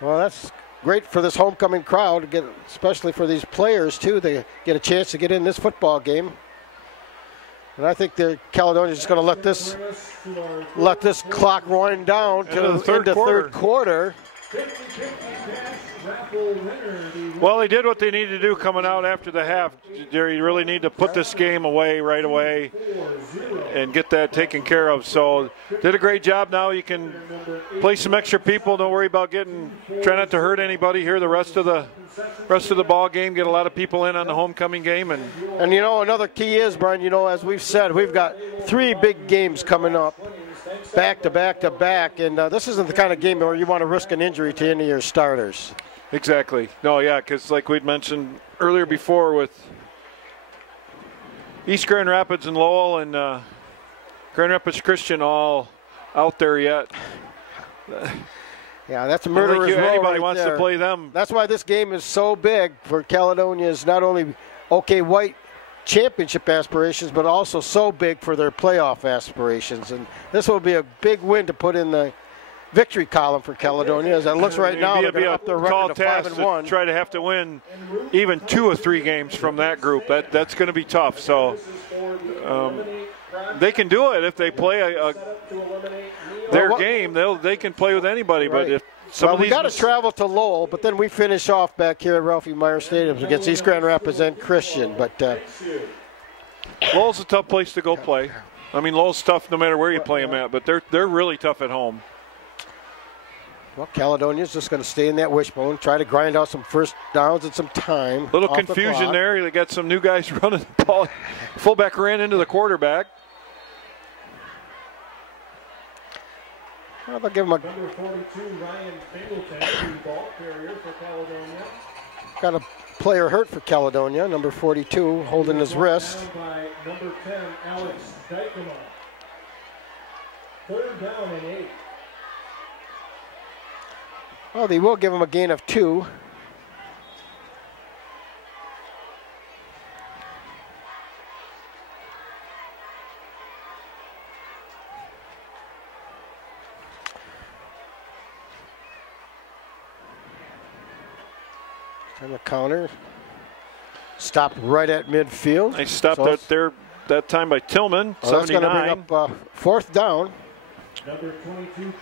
Well, that's great for this homecoming crowd, to get, especially for these players too. They get a chance to get in this football game. And I think the Caledonia is just going to let this clock wind down to the third quarter. Well, they did what they needed to do coming out after the half. Jerry, you really need to put this game away right away and get that taken care of. So did a great job. Now you can play some extra people. Don't worry about try not to hurt anybody here the rest of the ball game. Get a lot of people in on the homecoming game. And you know, another key is, Brian, you know, as we've said, we've got 3 big games coming up. Back to back to back, and this isn't the kind of game where you want to risk an injury to any of your starters. Exactly. No, yeah, because like we'd mentioned earlier before with East Grand Rapids and Lowell and Grand Rapids Christian all out there yet. Yeah, that's a murderer's row. Anybody wants to play them. That's why this game is so big for Caledonia's not only OK White championship aspirations, but also so big for their playoff aspirations. And this will be a big win to put in the victory column for Caledonia. As it looks right now, they're going to up their record to 5-1. Try to have to win even 2 or 3 games from that group. That's going to be tough. So they can do it if they play their game. They can play with anybody. Right. But if we got to travel to Lowell, but then we finish off back here at Ralphie Meyer Stadium against East Grand Rapids and Christian. But Lowell's a tough place to go play. I mean, Lowell's tough no matter where you play them at, but they're really tough at home. Well, Caledonia's just going to stay in that wishbone, try to grind out some first downs and some time. Little confusion there. They got some new guys running the ball. Fullback ran into the quarterback. Well, they'll give him Number 42, Ryan Singleton, the ball carrier for Caledonia. Got a player hurt for Caledonia, number 42, holding his wrist. By number 10, Alex Dykema. 3rd down and 8. Well, they will give him a gain of 2. And the counter stopped right at midfield. They stopped out there that time by Tillman. Well, that's going to bring up 4th down.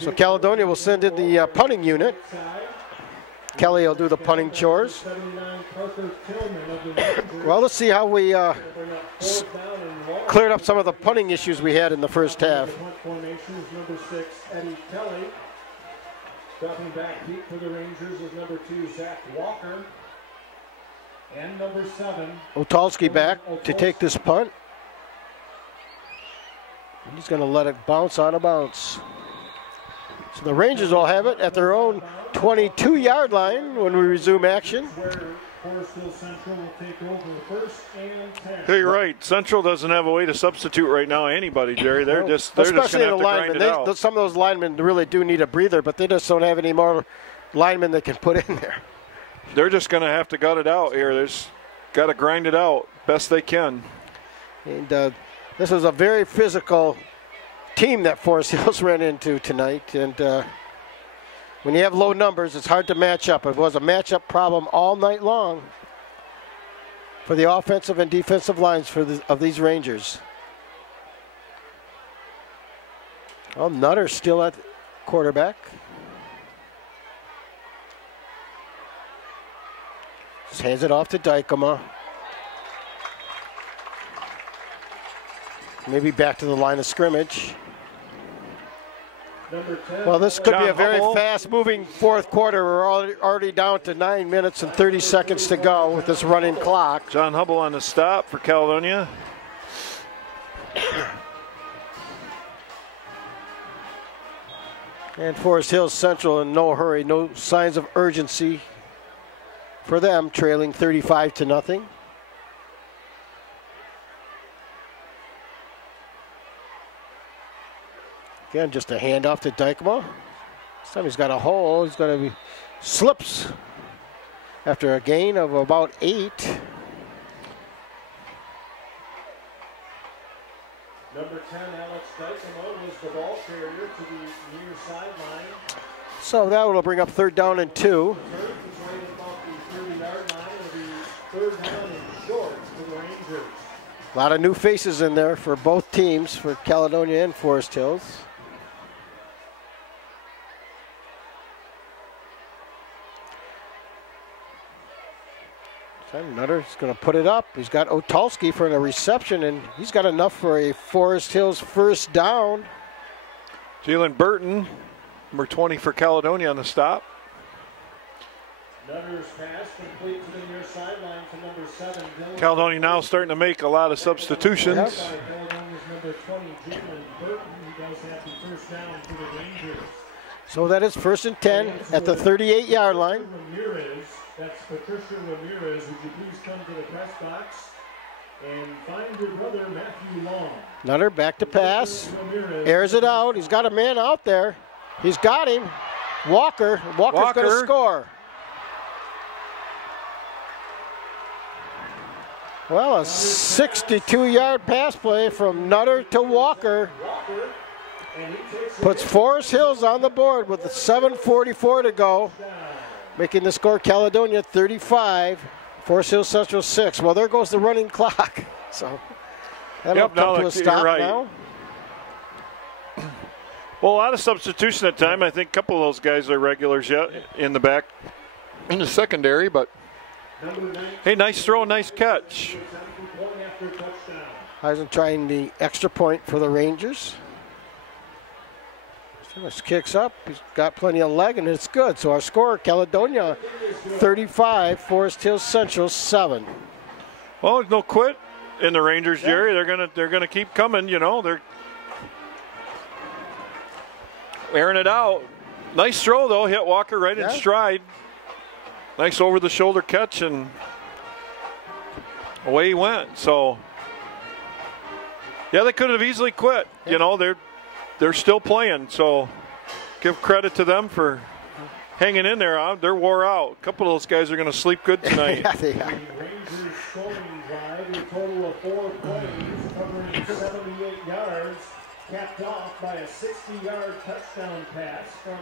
So Caledonia will send in the punting unit. Kelly will do the punting chores. Well, let's see how we cleared up some of the punting issues we had in the first half. Number 6, Eddie Kelly. Dropping back deep for the Rangers is number 2, Zach Walker. And number 7. Otalski back to take this punt. He's going to let it bounce on a bounce. So the Rangers will have it at their own 22-yard line when we resume action. Hey, you're right. Central doesn't have a way to substitute right now anybody, Jerry. They're just going to have to grind it out. Some of those linemen really do need a breather, but they just don't have any more linemen they can put in there. They're just going to have to gut it out here. There's got to grind it out best they can. And this was a very physical team that Forrest Hills ran into tonight. And when you have low numbers, it's hard to match up. It was a matchup problem all night long for the offensive and defensive lines of these Rangers. Well, Nutter still at quarterback. Just hands it off to Dykema. Maybe back to the line of scrimmage. Well, this could be a very fast-moving 4th quarter. We're already down to 9 minutes and 30 seconds to go with this running clock. John Hubble on the stop for Caledonia. And Forest Hills Central in no hurry, no signs of urgency for them, trailing 35-0. Again, just a handoff to Dykema. This time he's got a hole. He's going to be slips after a gain of about 8. Number 10, Alex Dyson, was the ball carrier to the near sideline. So that will bring up 3rd down and 2. Turf is right about the 30-yard line. It'll be 3rd down and short for the Rangers. A lot of new faces in there for both teams, for Caledonia and Forest Hills. Nutter's going to put it up. He's got Otalski for a reception, and he's got enough for a Forest Hills 1st down. Jalen Burton, number 20 for Caledonia on the stop. Nutter's pass complete to the near sideline to number 7. Caledonia now starting to make a lot of substitutions. Yep. Caledonia's number 20, Jalen Burton, who does have the 1st down for the Rangers. So that is 1st and 10 at the 38-yard line. Ramirez, that's Patricia Ramirez. Would you please come to the press box and find your brother Matthew Long? Nutter back to pass. Airs it out. He's got a man out there. He's got him. Walker's going to score. Well, a 62-yard pass play from Nutter to Walker puts Forest Hills on the board with 7:44 to go, making the score Caledonia 35, Forest Hills Central 6. Well, there goes the running clock. So that'll come to a stop now. Well, a lot of substitution at time. I think a couple of those guys are regulars yet in the back, in the secondary, but hey, nice throw, nice catch. Heisen trying the extra point for the Rangers. This kicks up. He's got plenty of leg, and it's good. So our score, Caledonia 35, Forest Hills Central 7. Well, there's no quit in the Rangers, Jerry. They're gonna keep coming. You know, they're airing it out. Nice throw though. Hit Walker right in stride. Nice over-the-shoulder catch, and away he went. So, yeah, they could have easily quit. You know, they're still playing. So, give credit to them for hanging in there. They're wore out. A couple of those guys are going to sleep good tonight. Yeah, they are. Rangers scoring drive, a total of 4 plays, covering 78 yards, capped off by a 60-yard touchdown pass from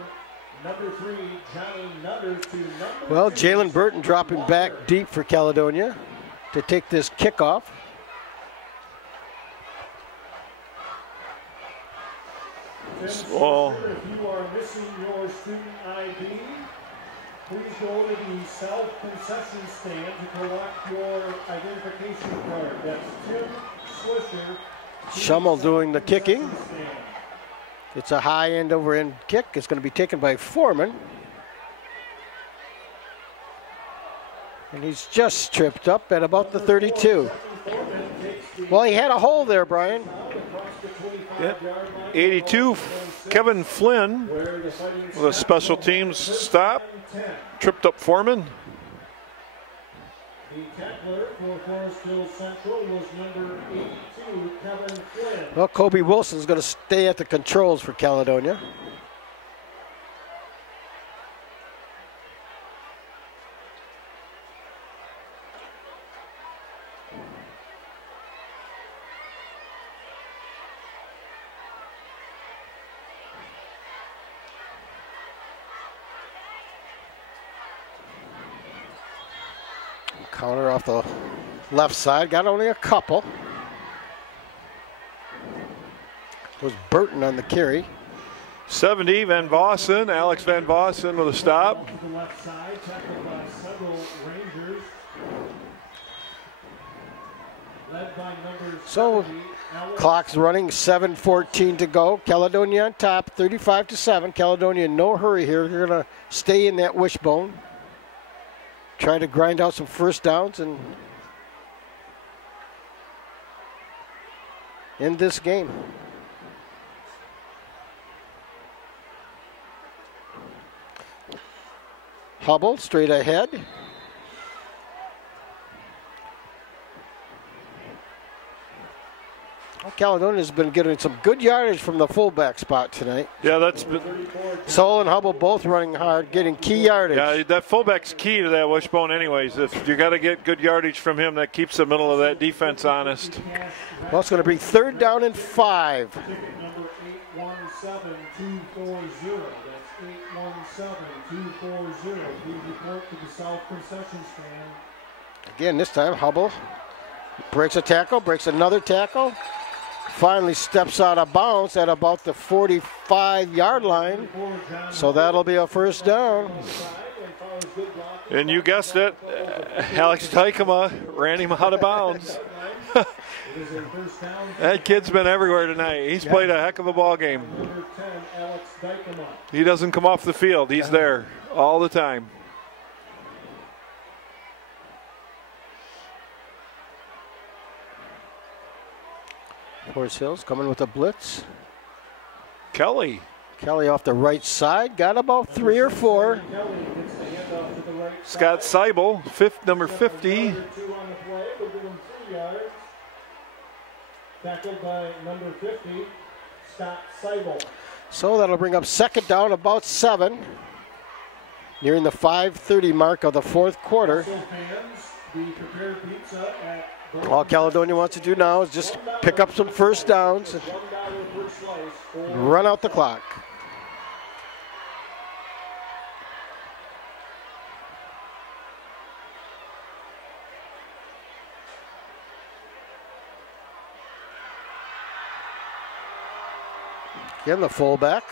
number 3, Johnny Nutter, to number Well, 2, Jalen Burton dropping back deep for Caledonia to take this kickoff. Well, if you are missing your student ID, please go to the South Concession Stand to collect your identification card. That's Tim Swisher. Schummel doing the kicking. It's a high end over end kick. It's going to be taken by Foreman. And he's just tripped up at about the 32. Well, he had a hole there, Brian. yeah. 82, Kevin Flynn with a special teams stop. Tripped up Foreman. The tackler for Forest Hills Central was number 82, Kevin Flynn. Well, Kobe Wilson's going to stay at the controls for Caledonia. Counter off the left side, got only a couple. Was Burton on the carry. 70, Van Vossen, Alex Van Vossen with a stop. To the left side, tackled by several Rangers. Led by number So 70, Alex. clock's running, 7:14 to go. Caledonia on top, 35-7. Caledonia in no hurry here. They're going to stay in that wishbone. Try to grind out some first downs and end this game. Hubble straight ahead. Caledonia's been getting some good yardage from the fullback spot tonight. Yeah, that's been, Sol and Hubble both running hard, getting key yardage. yeah, that fullback's key to that Wishbone anyways. If you got to get good yardage from him, that keeps the middle of that defense honest. Well, it's going to be 3rd down and 5. Ticket number 817240. That's 817240. Please report to the South Concession Stand. Again, this time Hubble breaks a tackle, breaks another tackle. Finally steps out of bounds at about the 45-yard line. So that'll be a 1st down. And you guessed it, Alex Dykema ran him out of bounds. That kid's been everywhere tonight. He's played a heck of a ball game. He doesn't come off the field. He's there all the time. Forrest Hills coming with a blitz. Kelly. Kelly off the right side, got about 3 or 4. Scott Seibel, number 50. Tackled by number 50, Scott Seibel. So that'll bring up 2nd down, about 7. Nearing the 5:30 mark of the 4th quarter. All Caledonia wants to do now is just pick up some 1st downs and run out the clock. Again, the fullback.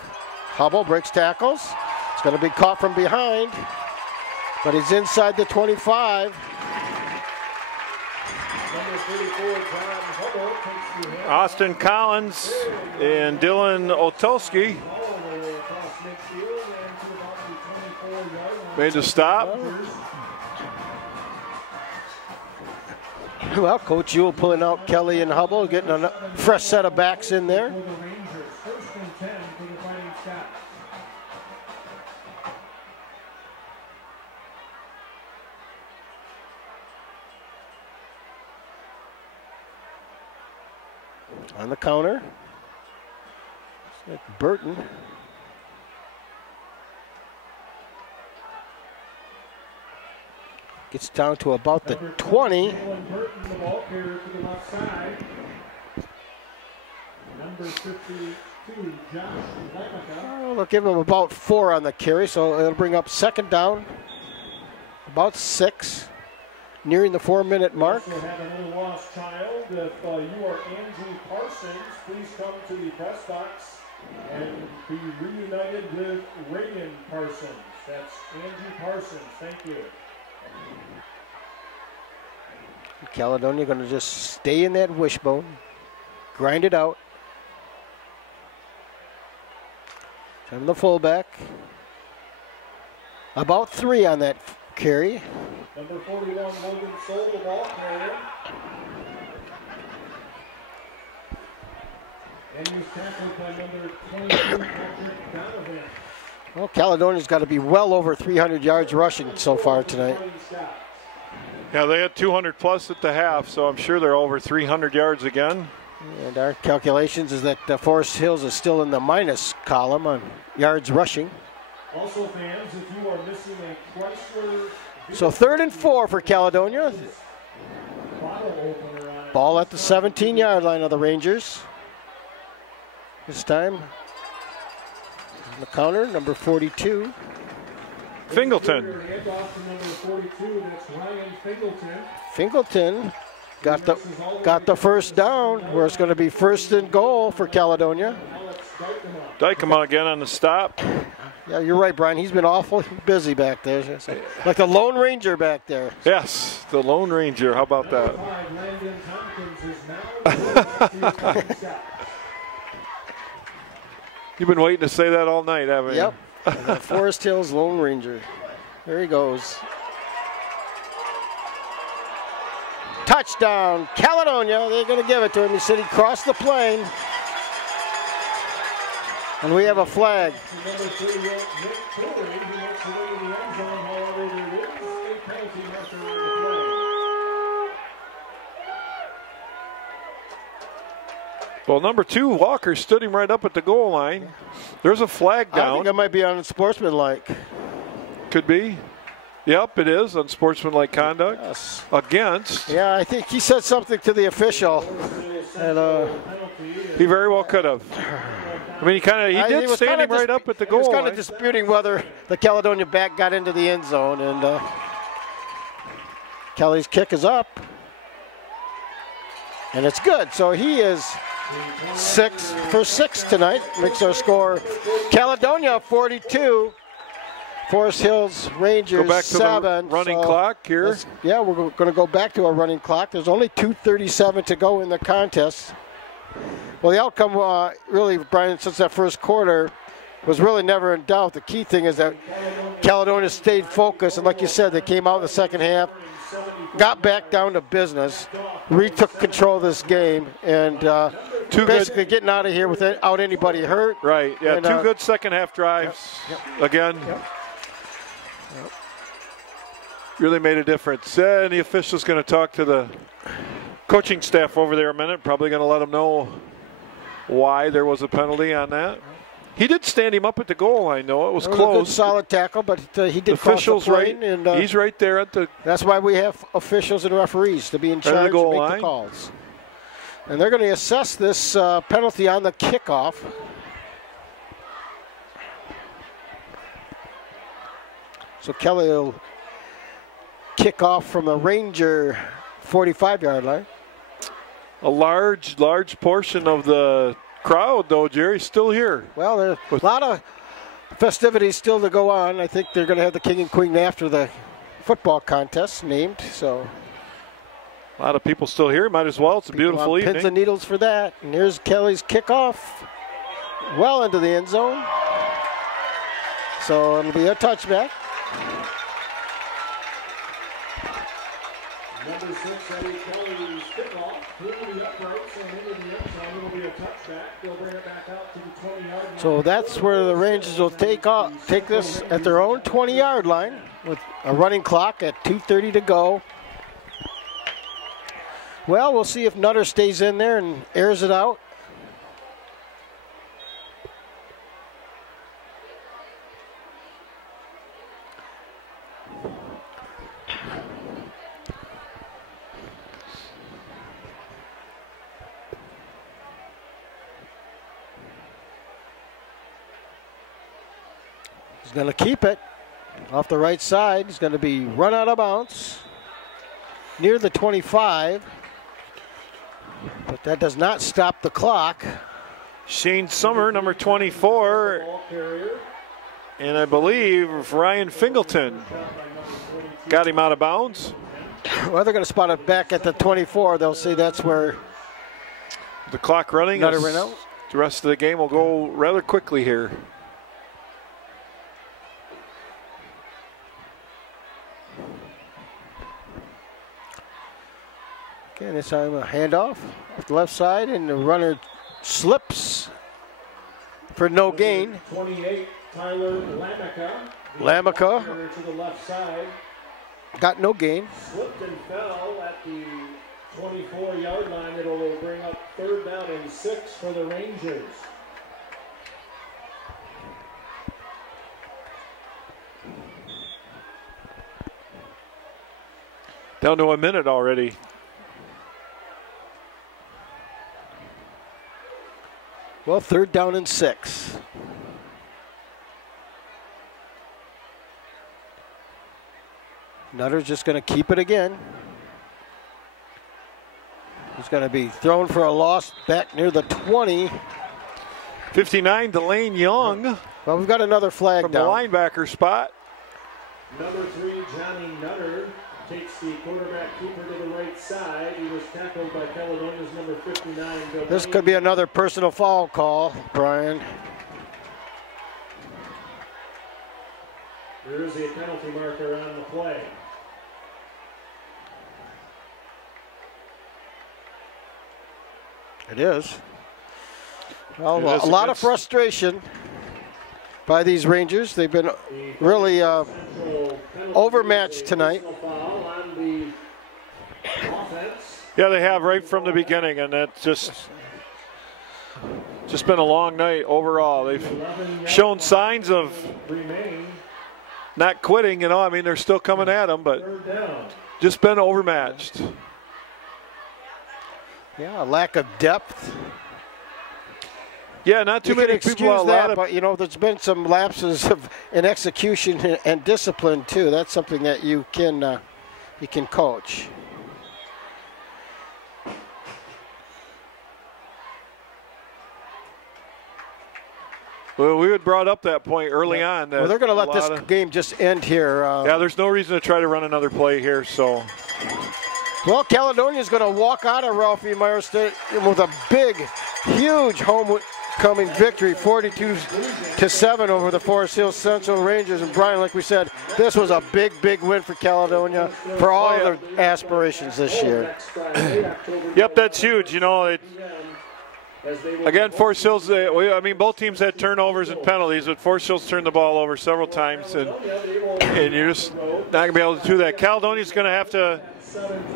Hubble breaks tackles. It's going to be caught from behind, but he's inside the 25. Austin Collins and Dylan Otolski made the stop. Well, Coach Ewell pulling out Kelly and Hubble, getting a fresh set of backs in there. On the counter, Burton. Gets down to about the 20. Oh, they'll give him about 4 on the carry, so it'll bring up 2nd down, about 6. Nearing the 4-minute mark. We also have another lost child. If you are Angie Parsons, please come to the press box and be reunited with Reagan Parsons. That's Angie Parsons. Thank you. Caledonia going to just stay in that wishbone, grind it out. And the fullback. About 3 on that carry. Number 41, Logan Sol, the ball carrier. And he's tackled by number 22, Patrick Donovan. Well, Caledonia's got to be well over 300 yards rushing so far tonight. Yeah, they had 200 plus at the half, so I'm sure they're over 300 yards again. And our calculations is that Forest Hills is still in the minus column on yards rushing. Also, fans, if you are missing a Chrysler. So 3rd and 4 for Caledonia. Ball at the 17-yard line of the Rangers. This time, on the counter, number 42. Fingleton. Fingleton got the 1st down, where it's going to be 1st and goal for Caledonia. Dykema again on the stop. Yeah, you're right, Brian. He's been awful busy back there. Like the Lone Ranger back there. Yes, the Lone Ranger. How about that? You've been waiting to say that all night, haven't you? Yep. Forest Hills Lone Ranger. There he goes. Touchdown, Caledonia. They're going to give it to him. He said he crossed the plane. And we have a flag. Well, number 2, Walker, stood him right up at the goal line. There's a flag down. I think it might be unsportsmanlike. Could be. Yep, it is unsportsmanlike conduct. Yes. Against. Yeah, I think he said something to the official. And, he very well could have. I mean, he did stand him right up at the goal line. He was kind of disputing whether the Caledonia back got into the end zone. And Kelly's kick is up. And it's good. So he is 6 for 6 tonight. Makes our score Caledonia 42. Forest Hills Rangers go back to 7. The running clock here. Yeah, we're going to go back to our running clock. There's only 2:37 to go in the contest. Well, the outcome really, Brian, since that first quarter was really never in doubt. The key thing is that Caledonia stayed focused, and like you said, they came out in the second half, got back down to business, retook control of this game, and basically getting out of here without anybody hurt. Right, yeah, and, 2 good second half drives. Again. Really made a difference. And the official's going to talk to the coaching staff over there a minute. Probably going to let them know why there was a penalty on that. He did stand him up at the goal line, though. It was close. A good, solid tackle, but he did officials cross the plane, right. And he's right there at the. That's why we have officials and referees to be in charge and make the calls. And they're going to assess this penalty on the kickoff. So Kelly will kick off from the Ranger 45-yard line. A large portion of the crowd, though, Jerry, still here. Well, there's a lot of festivities still to go on. I think they're going to have the king and queen after the football contest named. So a lot of people still here. Might as well. It's a beautiful evening. Pins and needles for that. And here's Kelly's kickoff, well into the end zone. So it'll be a touchback. Number 6, Eddie Kelly's kickoff through the uprights and into the end zone. It'll be a touchback. They'll bring it back out to the 20-yard line. So that's where the Rangers will take this at their own 20-yard line with a running clock at 2:30 to go. Well, we'll see if Nutter stays in there and airs it out. He's going to keep it off the right side. He's going to be run out of bounds near the 25. But that does not stop the clock. Shane Summer, number 24. And I believe Ryan Fingleton got him out of bounds. Well, they're going to spot it back at the 24. They'll see that's where the clock running. Nutter ran out. The rest of the game will go rather quickly here. Okay, this time a handoff off the left side, and the runner slips for no gain. 28, Tyler Lamica to the left side. Got no gain. Slipped and fell at the 24-yard line. It'll bring up 3rd down and 6 for the Rangers. Down to a minute already. Well, 3rd down and 6. Nutter's just going to keep it again. He's going to be thrown for a loss back near the 20. 59, Delane Young. Well, we've got another flag from down. The linebacker spot. Number 3, Johnny Nutter takes the quarterback keeper to the right side. He was tackled by Caledonia's number 59. This could be another personal foul call, Brian. There is a penalty marker on the play. It is. Well, a lot of frustration by these Rangers. They've been really overmatched tonight. Yeah, they have right from the beginning, and that's just just been a long night overall. They've shown signs of not quitting, you know. I mean, they're still coming at them, but just been overmatched. Yeah, a lack of depth. Yeah, not too many people that, but you know, there's been some lapses in execution and discipline too. That's something that you can coach. Well, we had brought up that point early on. That well, they're going to let this game just end here. Yeah, there's no reason to try to run another play here. So, well, Caledonia is going to walk out of Ralphie Meyer Stadium with a big, huge homecoming victory, 42-7 over the Forest Hills Central Rangers. And Brian, like we said, this was a big, big win for Caledonia for all their aspirations this year. Yep, that's huge. You know, again, Forest Hills, I mean, both teams had turnovers and penalties, but Forest Hills turned the ball over several times, and you're just not going to be able to do that. Caledonia's going to have to,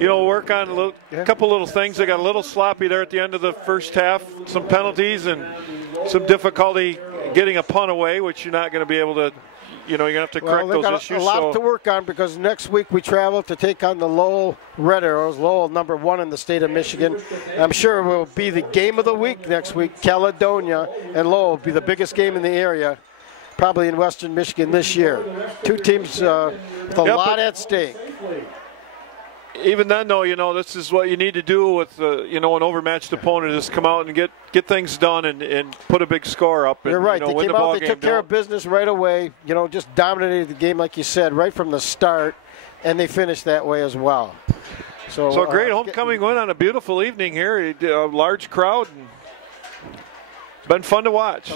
you know, work on a couple little things. They got a little sloppy there at the end of the first half, some penalties and some difficulty getting a punt away, which you're not going to be able to, you know, you're going to have to correct those issues. Well, they've got a lot to work on because next week we travel to take on the Lowell Red Arrows, Lowell #1 in the state of Michigan. I'm sure it will be the game of the week next week. Caledonia and Lowell will be the biggest game in the area, probably in western Michigan this year. Two teams with a lot at stake. Even then, though, you know, this is what you need to do with, you know, an overmatched opponent is come out and get things done and put a big score up. And, you're right. You know, they came out, they took care of business right away. You know, just dominated the game, like you said, right from the start, and they finished that way as well. So a great homecoming win on a beautiful evening here. A large crowd. And it's been fun to watch.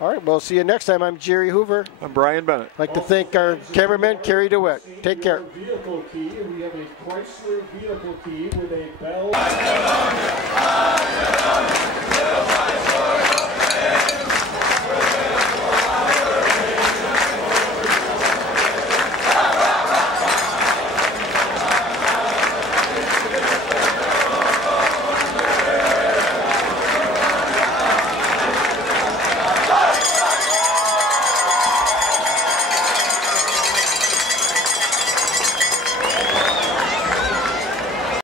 All right, we'll see you next time. I'm Jerry Hoover. I'm Brian Bennett. I'd like to thank our cameraman, Kerry DeWitt. Take care. Vehicle key. We have a Chrysler vehicle key with a bell.